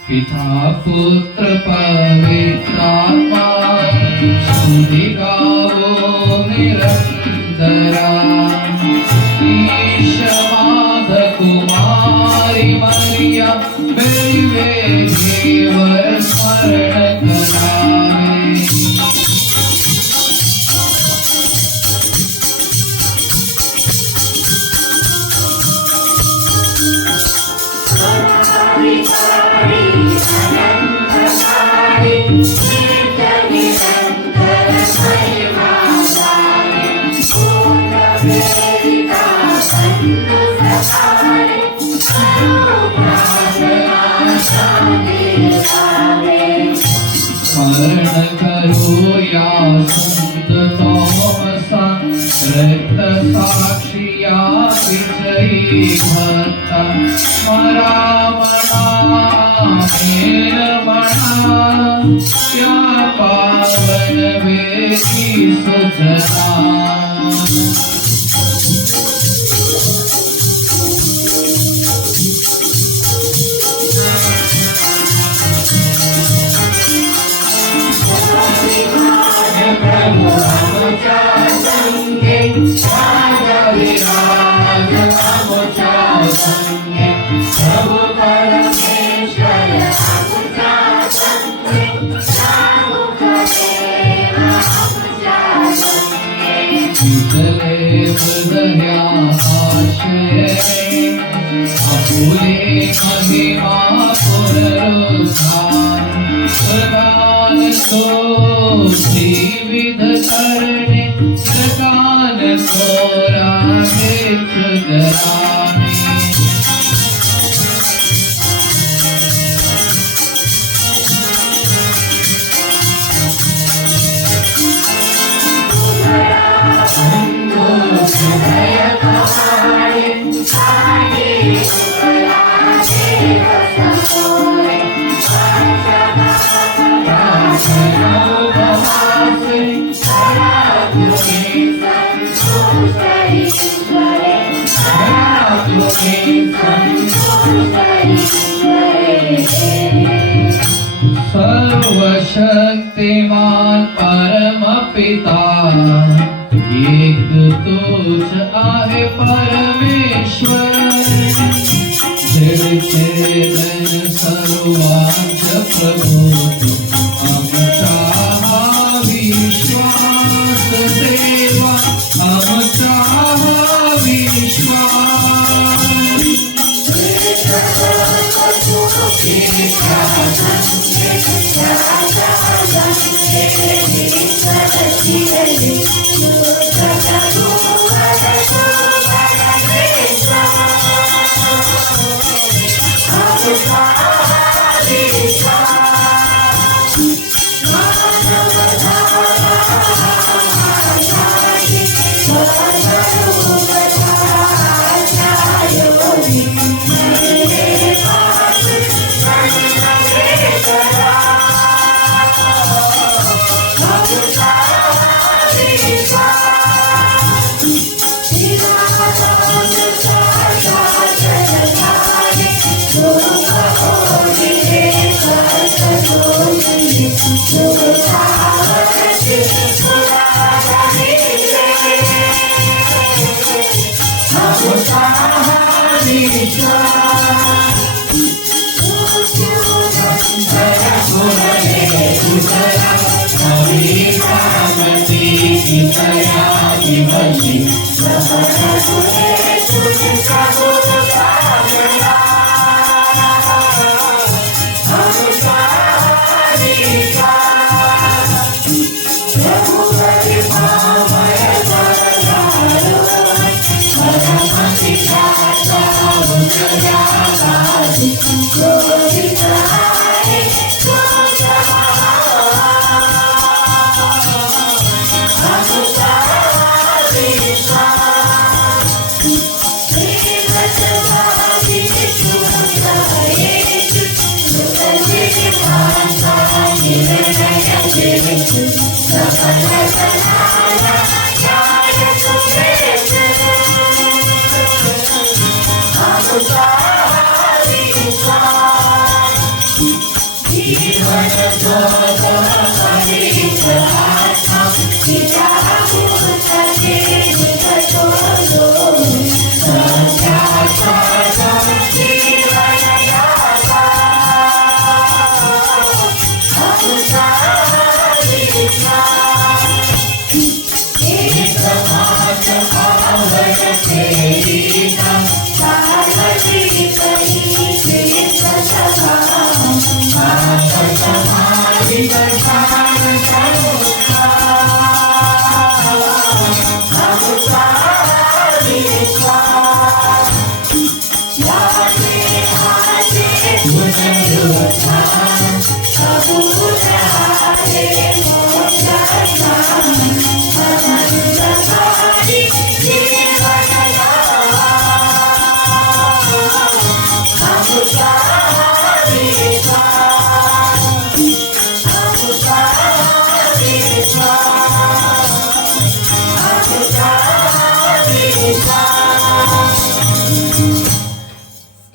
पिता पुत्र पवित्र आत्मा स्तुति गावो निरंतरा। ईश माध कुमारी मरिया मिलवे जीवन स्मरण करावे। स्मरण करो या संत तोमसा, रक्त साक्षिया विजयी भक्ता। मना मेर मना क्या पावन वेदी सुजना। महिमा प्रदान तो जीवित करने प्रदान को राधे सुधराने। सर्वशक्तिमान परम पिता, एक तुझ आहे परमेश्वर। जगचेतन सर्वांच प्रभु आमचा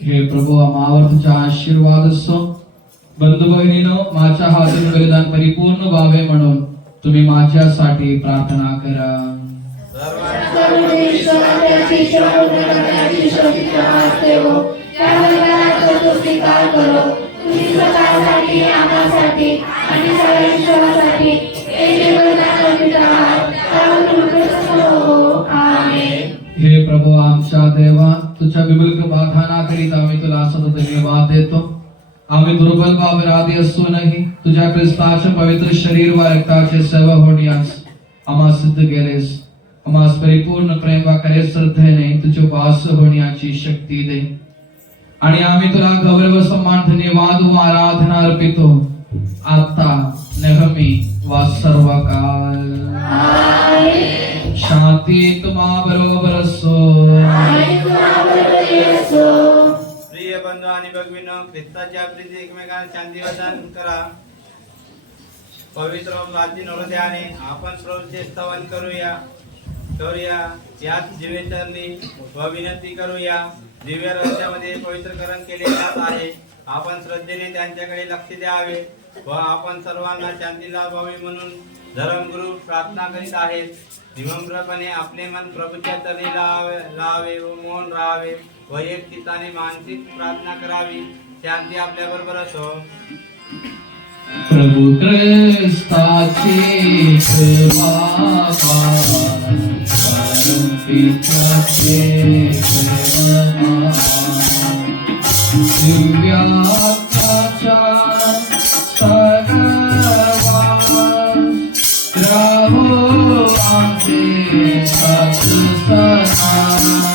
हे प्रभू आम्हावर तुझा आशीर्वाद असो. बंधू भगिनीनो, माझ्या हातून बलिदान परिपूर्ण व्हावे म्हणून तुम्ही माझ्यासाठी प्रार्थना करा. हे प्रभू आमच्या देवा, तुझ्या विमुक्त प्रार्थनाकरिता आम्ही तुला सतत धन्यवाद देतो. आम्ही दुर्बल व अपराधी असूनही तुझ्या ख्रिस्ताच्या पवित्र शरीर व रक्ताचे सेवा होण्यास आम्हा सिद्ध केलेस. आम्हास परिपूर्ण प्रेम व खरे श्रद्धेने तुझे वास होण्याची शक्ती दे. आणि आम्ही तुला गौरव सन्मान धन्यवाद व आराधना अर्पितो, आता नेहमी व सर्व काल. शांती तुम्हा बरोबर असो. प्रिय बंधू आणि भगिनींनो, ख्रिस्ताच्या प्रीती एकमेकांना शांती प्रदान करा. पवित्र प्राचीन हृदयाने आपण प्रभूचे स्तवन करूया. याच जीवेतली व विनंती करूया. दिव्य रहस्यामध्ये पवित्रकरण केले जात आहे. आपण श्रद्धेने त्यांच्याकडे लक्ष द्यावे व आपण सर्वांना शांती लाभावी म्हणून धर्मगुरू प्रार्थना करीत आहेत. विनम्रपणे आपले मन प्रभूच्या चरणी लावावे व मौन राहावे व एक चित्ताने मानसिक प्रार्थना करावी. शांती आपल्या बरोबर असो. प्रभु ख्रिस्ताची कृपा पित्याचे दिव्यात्माच्या राहो आमचे प्रभावी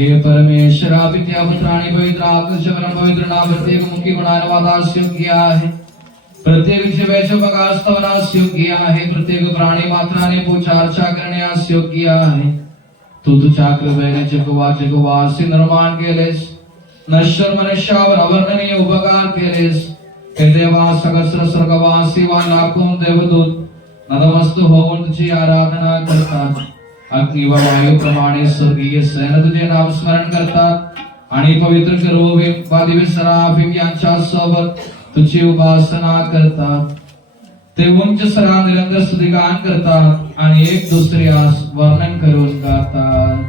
हे परमेश्वरा पित्या पुत्राने पवित्र आत्मशरण पवित्र नाम प्रत्येक मुखी गुणानुवादास योग्य आहे. प्रत्येक जीवाच्या उपकारास स्तवनास योग्य आहे. प्रत्येक प्राणी मात्राने पूजा अर्चा करण्यास योग्य आहे. तू तुझ्या कृपेने जगवाचे निर्माण केलेस. नश्वर मनुष्यावर अवर्णनीय उपकार केलेस. हे देवा सहस्र स्वर्गवासी व लाखों देवदूत नतमस्तक होऊन तुझी आराधना करतात. अग्नि व वायू प्रमाणे स्वर्गीय सैन्य तुझे नाम स्मरण करतात आणि पवित्र केरुबीम व दिव्य सराफीम यांच्या सोबत तुझी उपासना करतात. ते उंच सरा निरंतर स्तुतिगान करतात आणि एक दुसऱ्यास वर्णन करून गातात.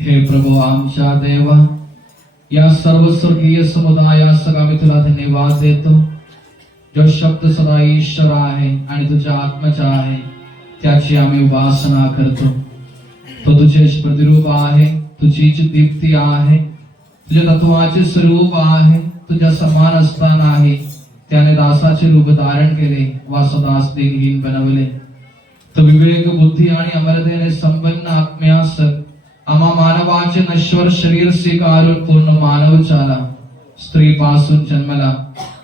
हे प्रभू आमच्या देवा, या सर्व स्वर्गीय समुदायास आम्ही तुला धन्यवाद देतो. जो शब्द सदा ईश्वर आहे आणि तुझ्या आत्म्याचा आहे त्याची आम्ही उपासना करतो. तो तुझेच प्रतिरूप आहे, तुझीच दीप्ती आहे, तुझ्या तत्वाचे स्वरूप आहे. तुझ्या समान असताना आहे त्याने दासाचे रूप धारण केले वा स्वतःस दिनहीन बनवले. तो विवेक बुद्धी आणि अमरतेने संपन्न आत्म्यास आम्हा मानवाचे नश्वर शरीर स्वीकारून पूर्ण मानव झाला. स्त्री पासून जन्मला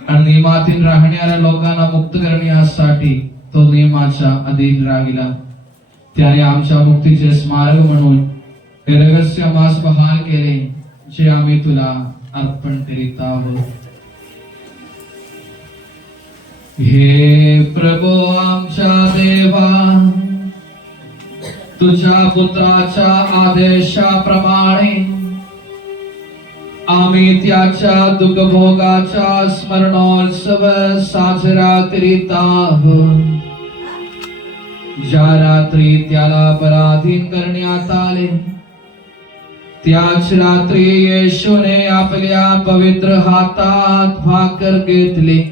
आणि नियमातील राहणाऱ्या लोकांना मुक्त करण्यासाठी तो नियमाच्या अधीन राहिला. त्याने आमच्या मुक्तीचे स्मारक म्हणून हे रहस्य आम्हास बहाल केले, जे आम्ही तुला अर्पण करीत आहोत. हे प्रभू आमच्या देवा, तुझ्या पुत्राच्या आदेशाप्रमाणे आम्ही त्याच्या दुःखभोगाचा स्मरणोत्सव साजरा करीत आहोत. ज्या रात्री त्याला पराधीन करण्यात आले त्याच रात्री येशूने आपल्या पवित्र हातात भाकर घेतली,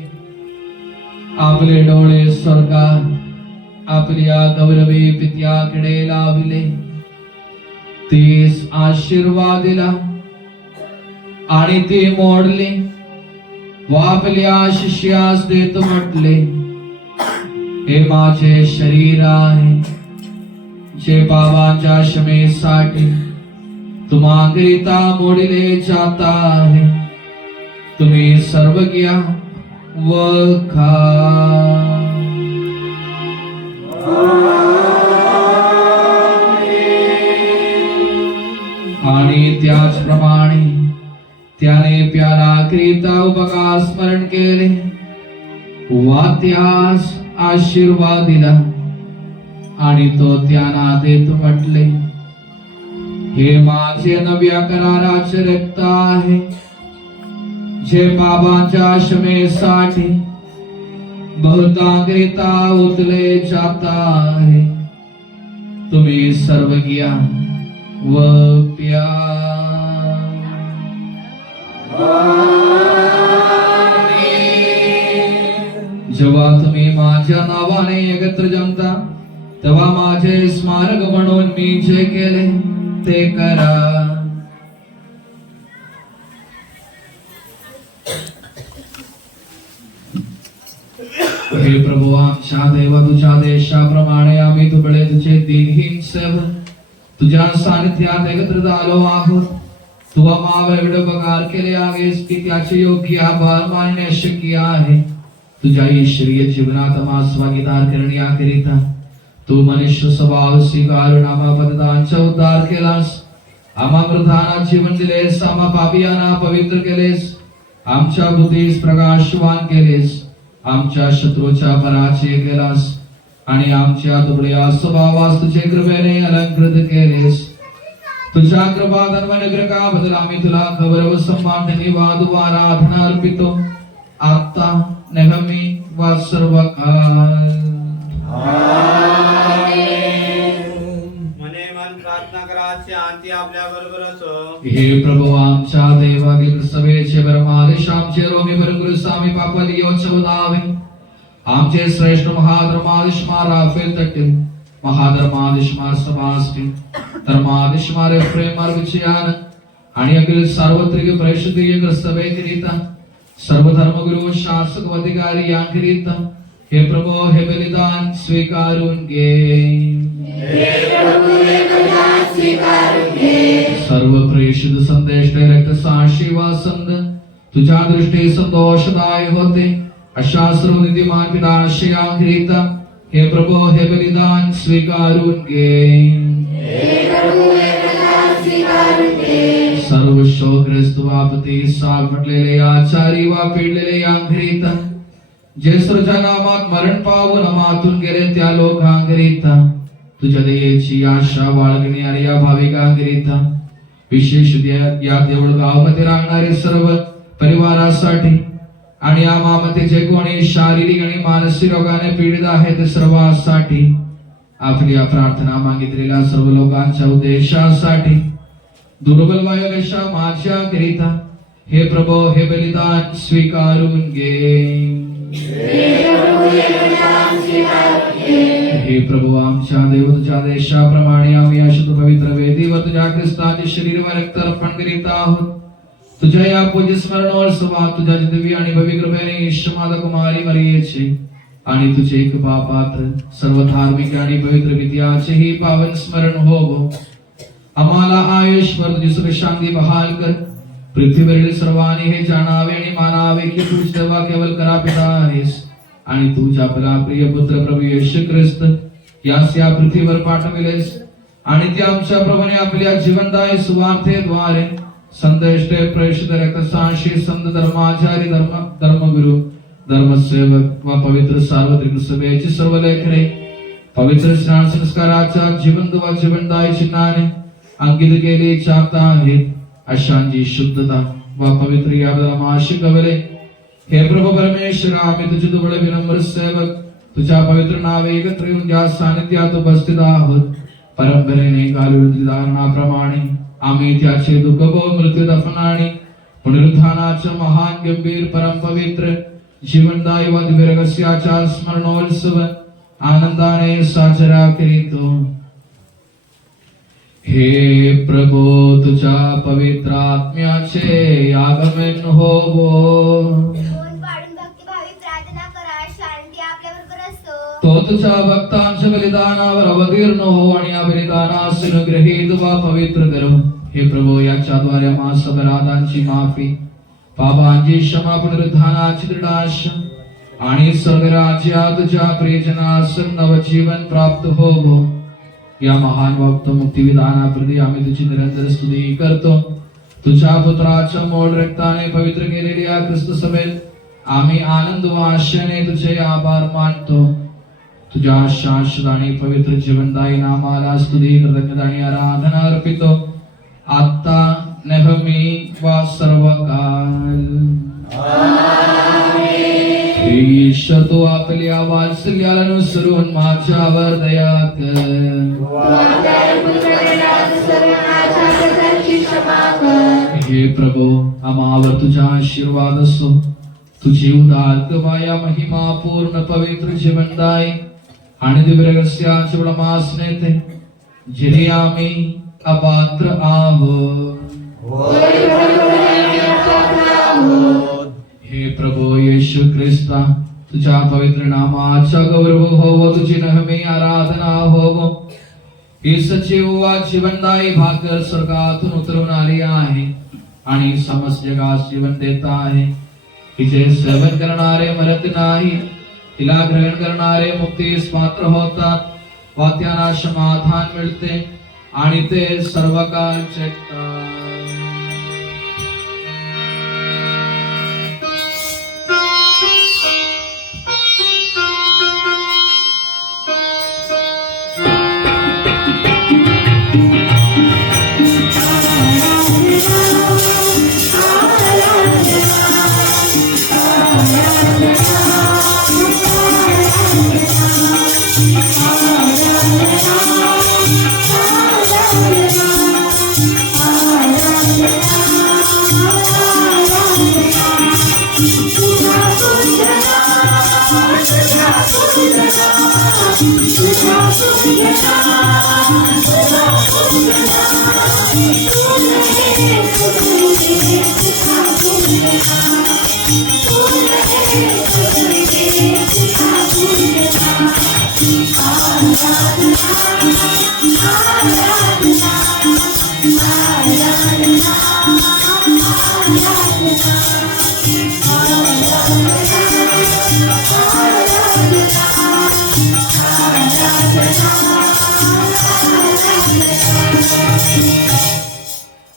आपले डोळे स्वर्गात आपल्या गौरवी पित्याकडे लावले, तीस आशीर्वाद दिला आणि ती मोडली व आपल्या शिष्यास देत म्हटले, हे माझे शरीर आहे जे पापांच्या क्षमेसाठी तुम्हाकरिता मोडले जात आहे. तुम्ही सर्व घ्या व खा. आणि त्याचप्रमाणे त्याने प्याला करिता उपकार स्मरण केले व त्यास आशीर्वाद दिला आणि तो त्यांना देत म्हटले, हे माझे नव्या कराराचे रक्त आहे जे पापांच्या क्षमेसाठी बहुतांकरिता उतले जात आहे. तुम्ही सर्व घ्या व प्या. जेव्हा तुम्ही माझ्या नावाने एकत्र जमता तेव्हा माझे स्मारक म्हणून मी जे केले ते करा. हे प्रभू, आमच्या देवा तुझ्या देशाप्रमाणे आम्ही तुकडे तुझे दिनहीन सेवक तुझ्या सानिध्यात एकत्रित आलो आहोत. तू आम्हाला एवढे उपकार केले आहेस की त्याचे योग्य आभार मानणे अशक्य आहे. तुझ्या ईश्वरीय जीवनात आम्हा स्वागतार करण्याकरिता तू मनुष्य स्वभाव स्वीकारून आम्हा पतितांचा उद्धार केलास. आम्हा मृतांना जीवन दिलेस. आम्हा पापियांना पवित्र केलेस. आमच्या बुद्धीस प्रकाशवान केलेस. आमच्या शत्रूचा पराजय केलास आणि आमच्या दुबळ्या स्वभावास तुझे कृपेने अलंकृत केलेस. तुझ्या कृपा धर्मानुग्रहाबद्दल आम्ही तुला गौरव सन्मान धन्यवाद व आराधना अर्पितो आता नेहमी व सर्व काळ. मने मन प्रार्थना करा, शांती आपल्या बरोबर असो. हे प्रभू, आमच्या देवातील सभेचे परमादेश आमचे रोमी बरगुरु स्वामी पापा लिओ चौदावे आमचे श्रेष्ठ महाधर्मादेश मार राफेल तटील महाधर्मादेश मार सभास्टिन धर्मादेश मार एफ्रेम मार विचयान आणि अखिल सार्वत्रिक परिषदीय सभेकरिता सर्व धर्मगुरु शासक व अधिकारी यांकरिता हे प्रभू हे बलिदान स्वीकारून घे. सर्व प्रेषित संदेश रक्तसाक्षी व संत तुझ्या दृष्टी संतोषदाय होते अशा सर्व नीतिमान पिताशयांकरिता हे प्रभू हे बलिदान स्वीकारून घे. सर्व शोकग्रस्त वापती साप म्हटलेले आचारी वा पिडलेले यांकरिता जे सर्वच्या नामात मरण पावून अमातून गेले त्या लोकांकरिता तुझ्या दयेची आशा बाळगणाऱ्या या भाविकांकरिता विशेष या देऊळगाव मध्ये राहणारे सर्व परिवारासाठी आणि या मामध्ये जे कोणी शारीरिक आणि मानसिक रोगाने पीडित आहेत ते सर्वांसाठी आपली प्रार्थना मागितलेल्या सर्व लोकांच्या उद्देशासाठी दुर्बल वायुवेशा माझ्या करिता हे प्रभू हे बलिदान स्वीकारून घे. हे प्रभू, आमच्या देव तुझ्या देशाप्रमाणे आम्ही अशुद्ध पवित्र वेदीवर तुझ्या ख्रिस्ताचे शरीर व रक्त अर्पण करीत आहोत. तुझ्या या पूज्य स्मरणोत्सवात तुझ्या दिव्य आणि भव्य कृपेने ईश्वमाता कुमारी मरियेचे आणि तुझे एक पापात्र सर्व धार्मिक आणि पवित्र विद्याचेही पावन स्मरण होवो. आम्हाला आयुष्यभर तुझी सुख शांती बहाल कर. पृथ्वीवरील सर्वांनी हे जाणावे आणि मानावे की तू सेवा केवळ करा पिता आहेस आणि तुझ्या आपला प्रिय पुत्र प्रभू येशू ख्रिस्त यास या पृथ्वीवर पाठविलेस आणि ते आमच्या प्रभूने आपल्या जीवनदायी सुवार्थेद्वारे संदेश प्रेषित रक्तसाक्षी संत धर्माचारी धर्मगुरु धर्मसेवक व पवित्र सार्वत्रिक सभेची सर्व लेकरे पवित्र स्नान संस्काराच्या जिवंत व जीवनदायी चिन्हाने अंकित केली जात आहेत. अशांची शुद्धता व पवित्र यादमा शिकवले. हे प्रभू परमेश्वर, आम्ही तुझे दुबळे विनम्र सेवक तुझ्या पवित्र नावे एकत्र येऊन ज्या सानिध्यात उपस्थित आहोत परंपरेने धारणाप्रमाणे आम्ही त्याचे दुःख व मृत्यू दफन आणि पुनरुत्थानाच्या महान गंभीर परमपवित्र जीवनदायी व दिव्य रहस्याचा स्मरणोत्सव आनंदाने साजरा करीतो. हे प्रभू, तुझ्या पवित्र आत्म्याचे आगमन होवो. पाडून भक्तिभावी प्रार्थना करा, शांती आपल्याबरोबर असो. तो तुझ्या भक्तांच्या बलिदानावर अवतीर्ण हो आणि या बलिदानास अनुग्रहित व पवित्र कर. हे प्रभू, याच्याद्वारे आम्हा अपराधांची माफी, पापांची क्षमा, पुनरुत्थानाची दृढ आशा आणि स्वर्गराज्यात तुझ्या प्रियजनास नवजीवन प्राप्त होवो. या महान भक्त मुक्ती विधानाप्रती आम्ही तुझी निरंतर स्तुती करतो. तुझ्या पुत्राच्या मोड रक्ताने पवित्र केलेल्या ख्रिस्त सभेत आम्ही आनंद व आशेने तुझे आभार मानतो. तुझ्या शाश्वत आणि पवित्र जीवनदायी नामाला स्तुती, कृतज्ञता आणि आराधना अर्पितो आता नेहमी व सर्व काळ. हे ईश्वर तू आपल्या वात्सल्यानुसरून माझ्यावर दया कर. हे प्रभू आम्हावर तुझा आशीर्वाद असो. तुझी उदार माया महिमा पूर्ण पवित्र जीवनदायी आणि दिव्य रहस्याचे उडमास नेते जिने आम्ही अपात्र आहोत. हे प्रभू येशू ख्रिस्ता तुझ्या पवित्र नामाचा गौरव होवो. तुझी नेहमी आराधना होवो. ही सजीव वा जीवनदायी भाकर स्वर्गातून उतरून आली आहे आणि समस्त जगास जीवन देत आहे. हिचे सेवन करणारे मरत नाही. तिला ग्रहण करणारे मुक्तीस पात्र होतात व त्यांना समाधान मिळते आणि ते सर्वकाळ जगतात.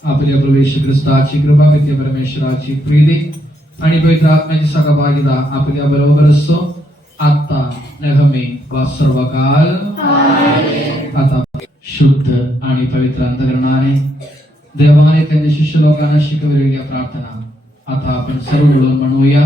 आपल्या प्रभू येशू ख्रिस्ताची कृपा नित्य परमेश्वराची प्रीती आणि पवित्र आत्म्याची सहभागिता आपल्या बरोबर असो आता नेहमी व सर्वकाळ. आता शुद्ध आणि पवित्र अंतकरणाने देवाने त्यांच्या शिष्य लोकांना शिकवलेल्या प्रार्थना आता आपण सर्व मिळून म्हणूया.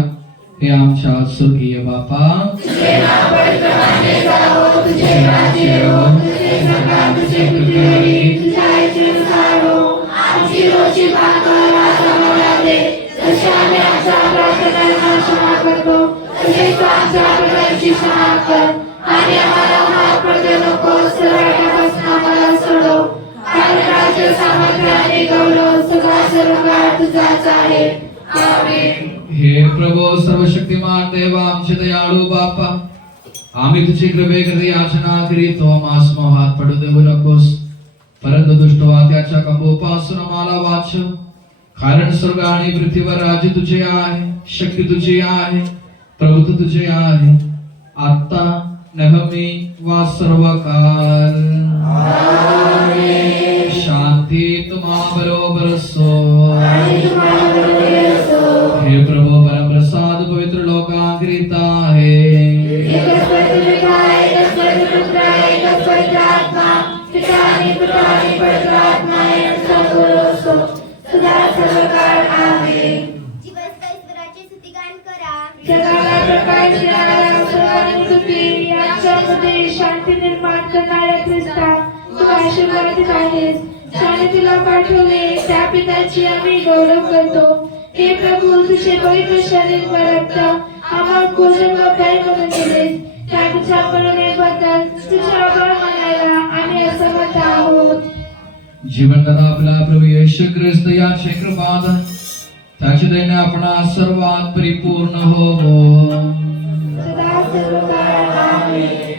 हे आमच्या स्वर्गीय बापा, तुझे नाव पवित्रवाने जावो, तुझे राज्य येवो, तुझे सरकार तुझे पृथ्वीवरी तुझ्या इच्छेनुसार हो. आमची रोजची भाकर आज आम्हाला दे, जसे आम्ही आमच्या प्रार्थनांना क्षमा करतो तसे तू आमच्या अपराधांची क्षमा कर आणि आम्हाला माफ पडू नकोस, तर वाईटापासून आम्हाला सोडव. कारण राज्य, सामर्थ्य आणि गौरव सगळा सर्वकाळ तुझाच आहे. आमेन. हे प्रभू सर्वशक्तिमान देवा, आमचे दयाळू बापा, आम्ही तुझी कृपेकरता याचना करीतो. आम्हास मोहात पडू देऊ नकोस, परंतु दुष्ट वा त्याच्या कंपोपासून आम्हाला वाचव. कारण स्वर्ग आणि पृथ्वीवर राज्य तुझे आहे, शक्ती तुझी आहे, प्रभुत्व तुझे आहे, आता नेहमी वा सर्वकाळ. शांती तुम्हा बरोबर असो. हे प्रभू परमप्रसाद पवित्र लोकांकरिता आहे. जीवनस्थळीश्वराचे स्तुतिगान करा. जगाला प्रकाश देणारा सर्वांनी पृथ्वी यांच्यामध्ये शांती निर्माण करणाऱ्या ख्रिस्ता, तू आशीर्वादित आहेस. ज्याने तुला पाठवले त्या पित्याची आम्ही गौरव करतो. हे प्रभू, तुझे पवित्र शरीर व रक्त आम्हाला भोजन व प्याय म्हणून दिलेस. त्या तुझ्या करुणेबद्दल तुझ्या आभार मानायला आम्ही असमर्थ आहोत. जीवनदाता आपला प्रभू येशू ख्रिस्त याचे कृपादान त्याची दयेने आपणा सर्वात परिपूर्ण होवो. सदा सर्वकाळ. आमेन.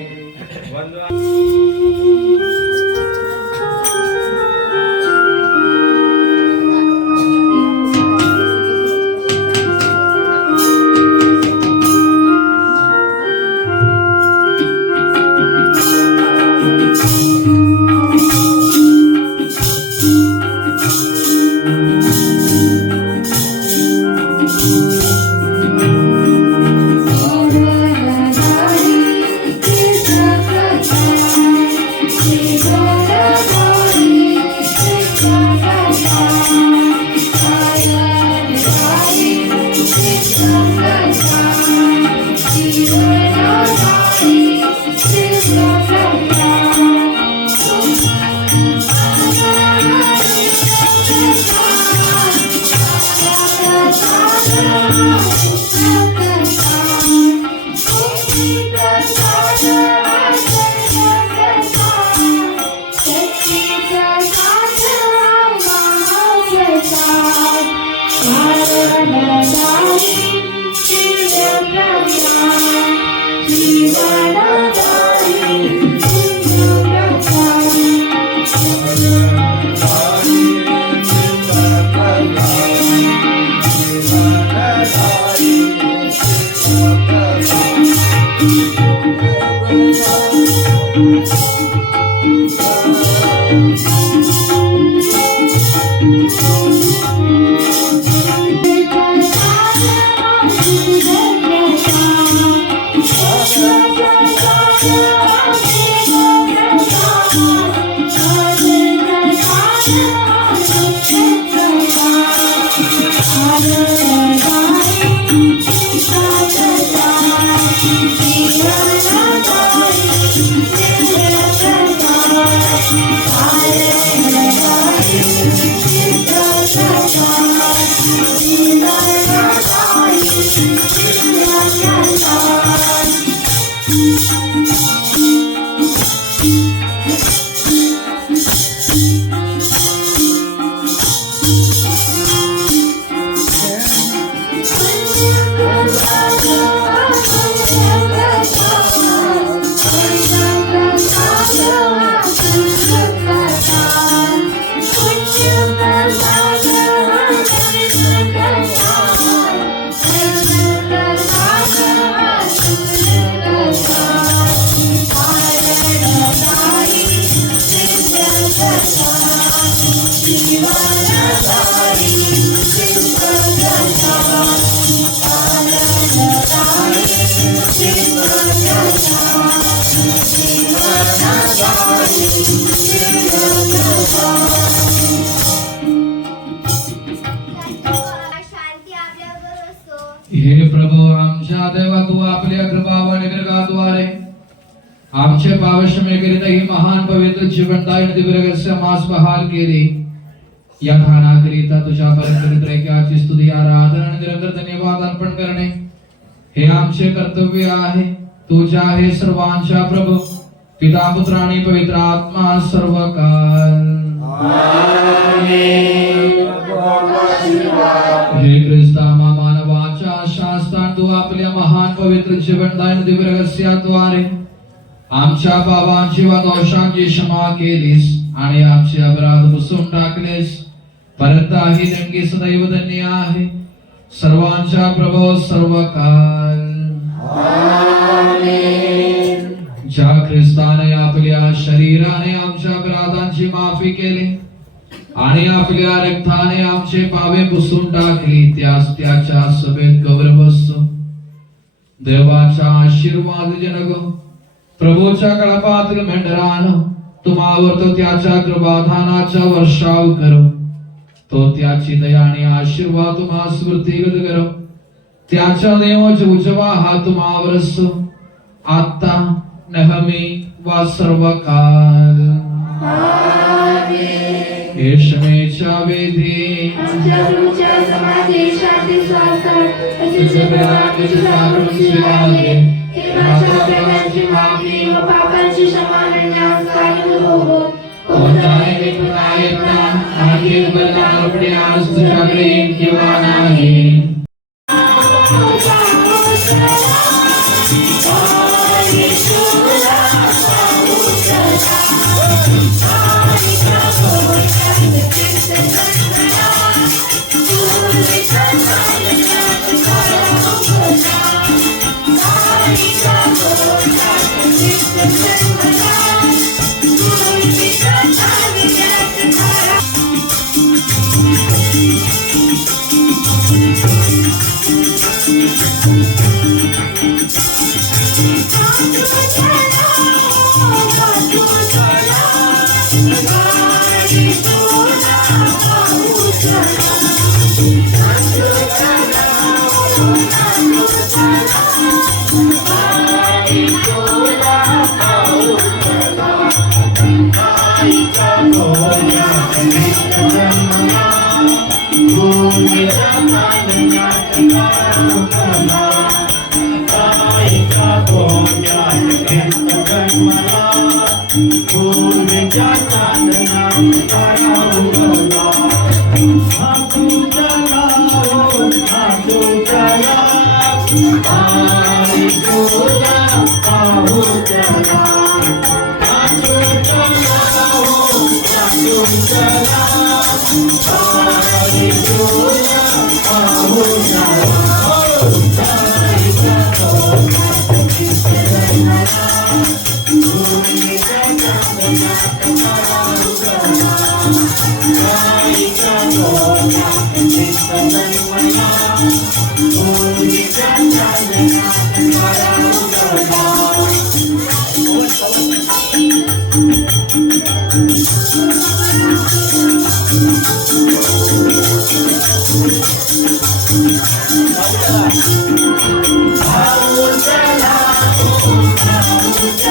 शांती आपल्याबरोबर असो. हे प्रभू आमच्या देवा तू आपल्या कृपा व निग्रहाद्वारे आमचे पाप क्षमे करीत ही महान पवित्र जीवनदायी दिव्यरहस्य मास बहाल केले. या ठाणाकरिता तुझ्या परम ऐक्याची स्तुती आराधना आणि निरंतर धन्यवाद अर्पण करणे हे आमचे कर्तव्य आहे. तुझ्या हे सर्वांच्या प्रभू पिता पुत्र आणि पवित्र आत्मा सर्व काल. हे ख्रिस्ता मानवाच्या शास्त्रात तू आपल्या महान पवित्र जीवनदायी दिव्यरहस्याद्वारे आमच्या पापांची व दोषांची क्षमा केलीस आणि आमचे अपराध पुसून टाकलेस. परंतु ही देणगी सदैव धन्य आहे. सर्वांच्या प्रभो सर्व काल. ज्या ख्रिस्ताने आपल्या शरीराने आमच्या अपराधांची माफी केली आणि आपल्या रक्ताने आमचे पावे पुसून टाकली त्यास त्याच्या सभेत गौरव असतो. देवाचा आशीर्वाद जनक प्रभूच्या कळपातील मेंढरान तुम्हावर तो त्याच्या कृपाधानाचा वर्षाव करो. तो त्याची दया आणि आशीर्वाद तुम्हा स्मृतिगत करो. त्याच्या देवाचा उजवा हात तुम्हावर असो आता नेहमी व सर्व काल. हे क्षमेच्या वेधी किंवा नाही. Hallelujah. Thank you.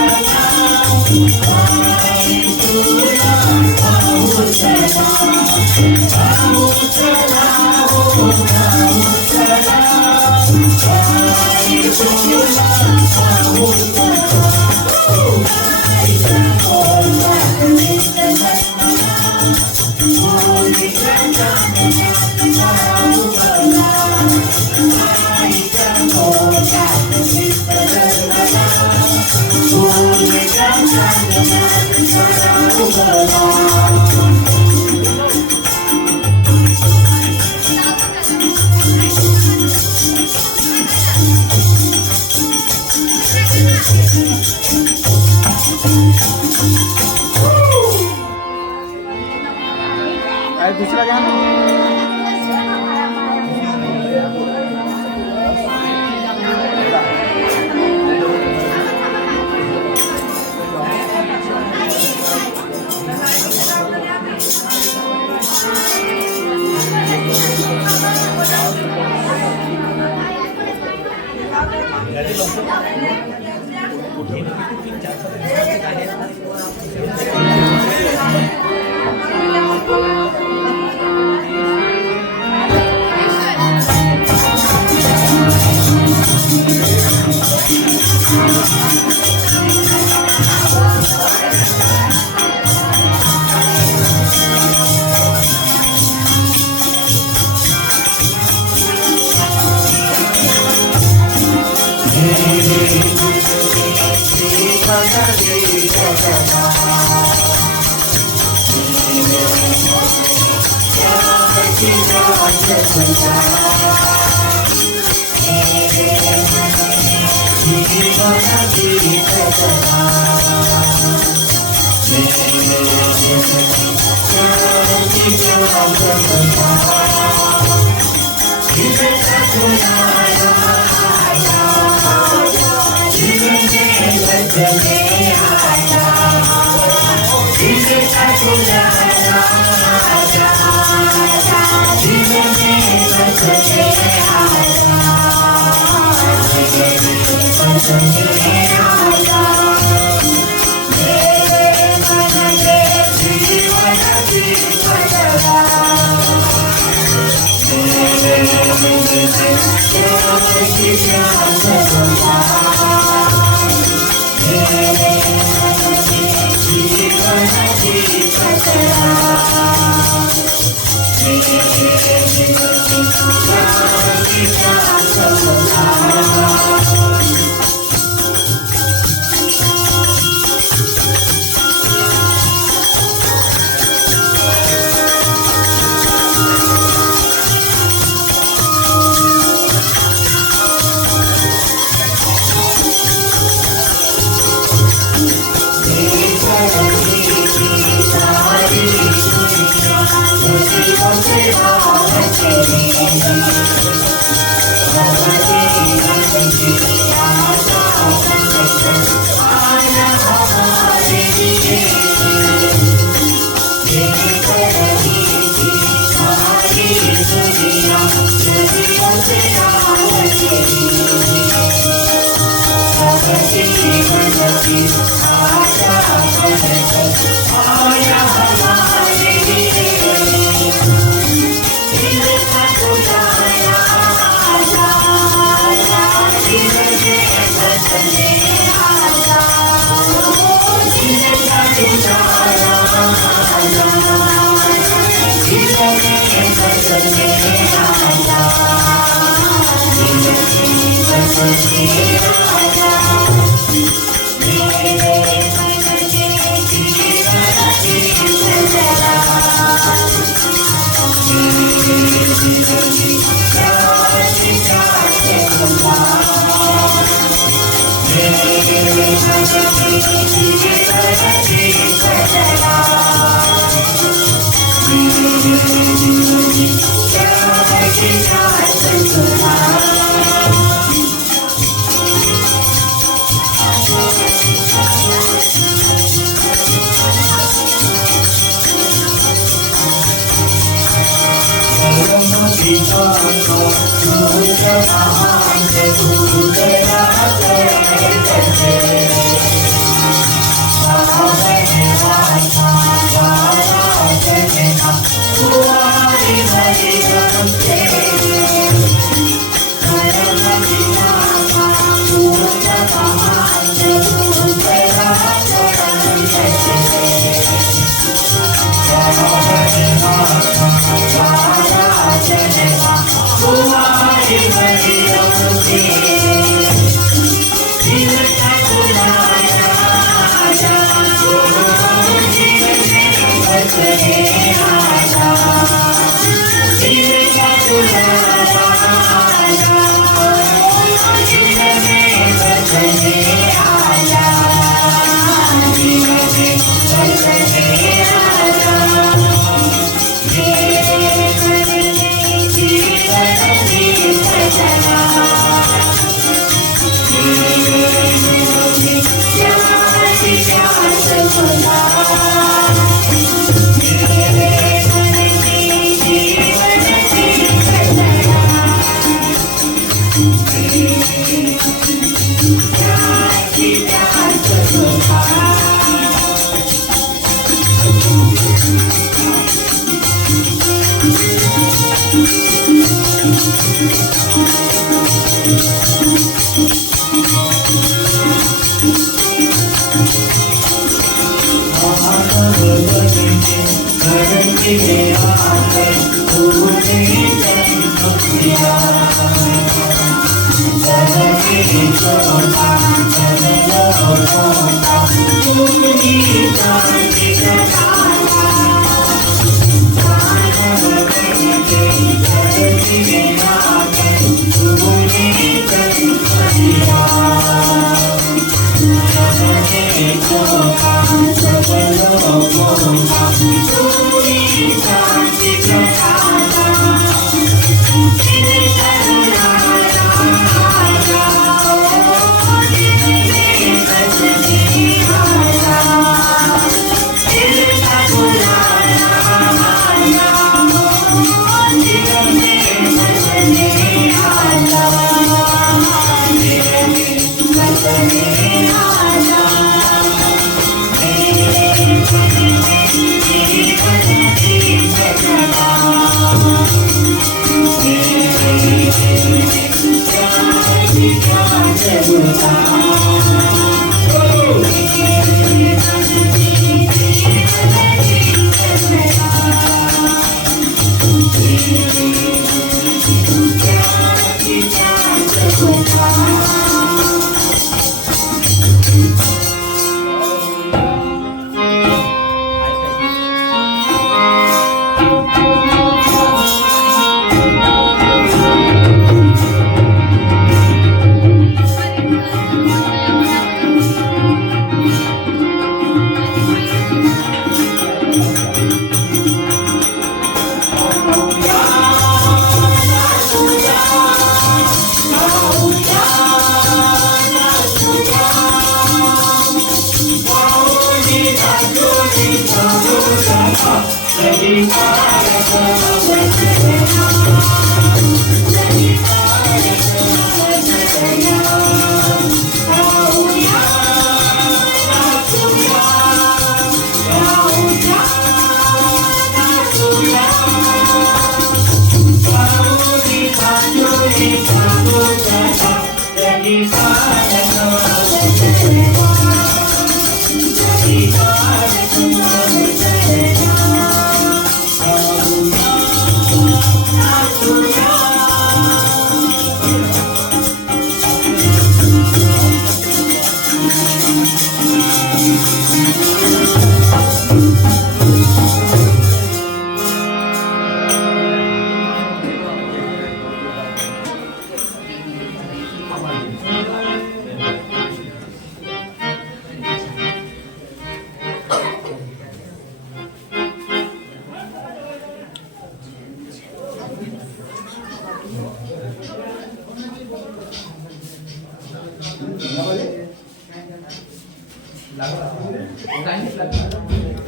लागला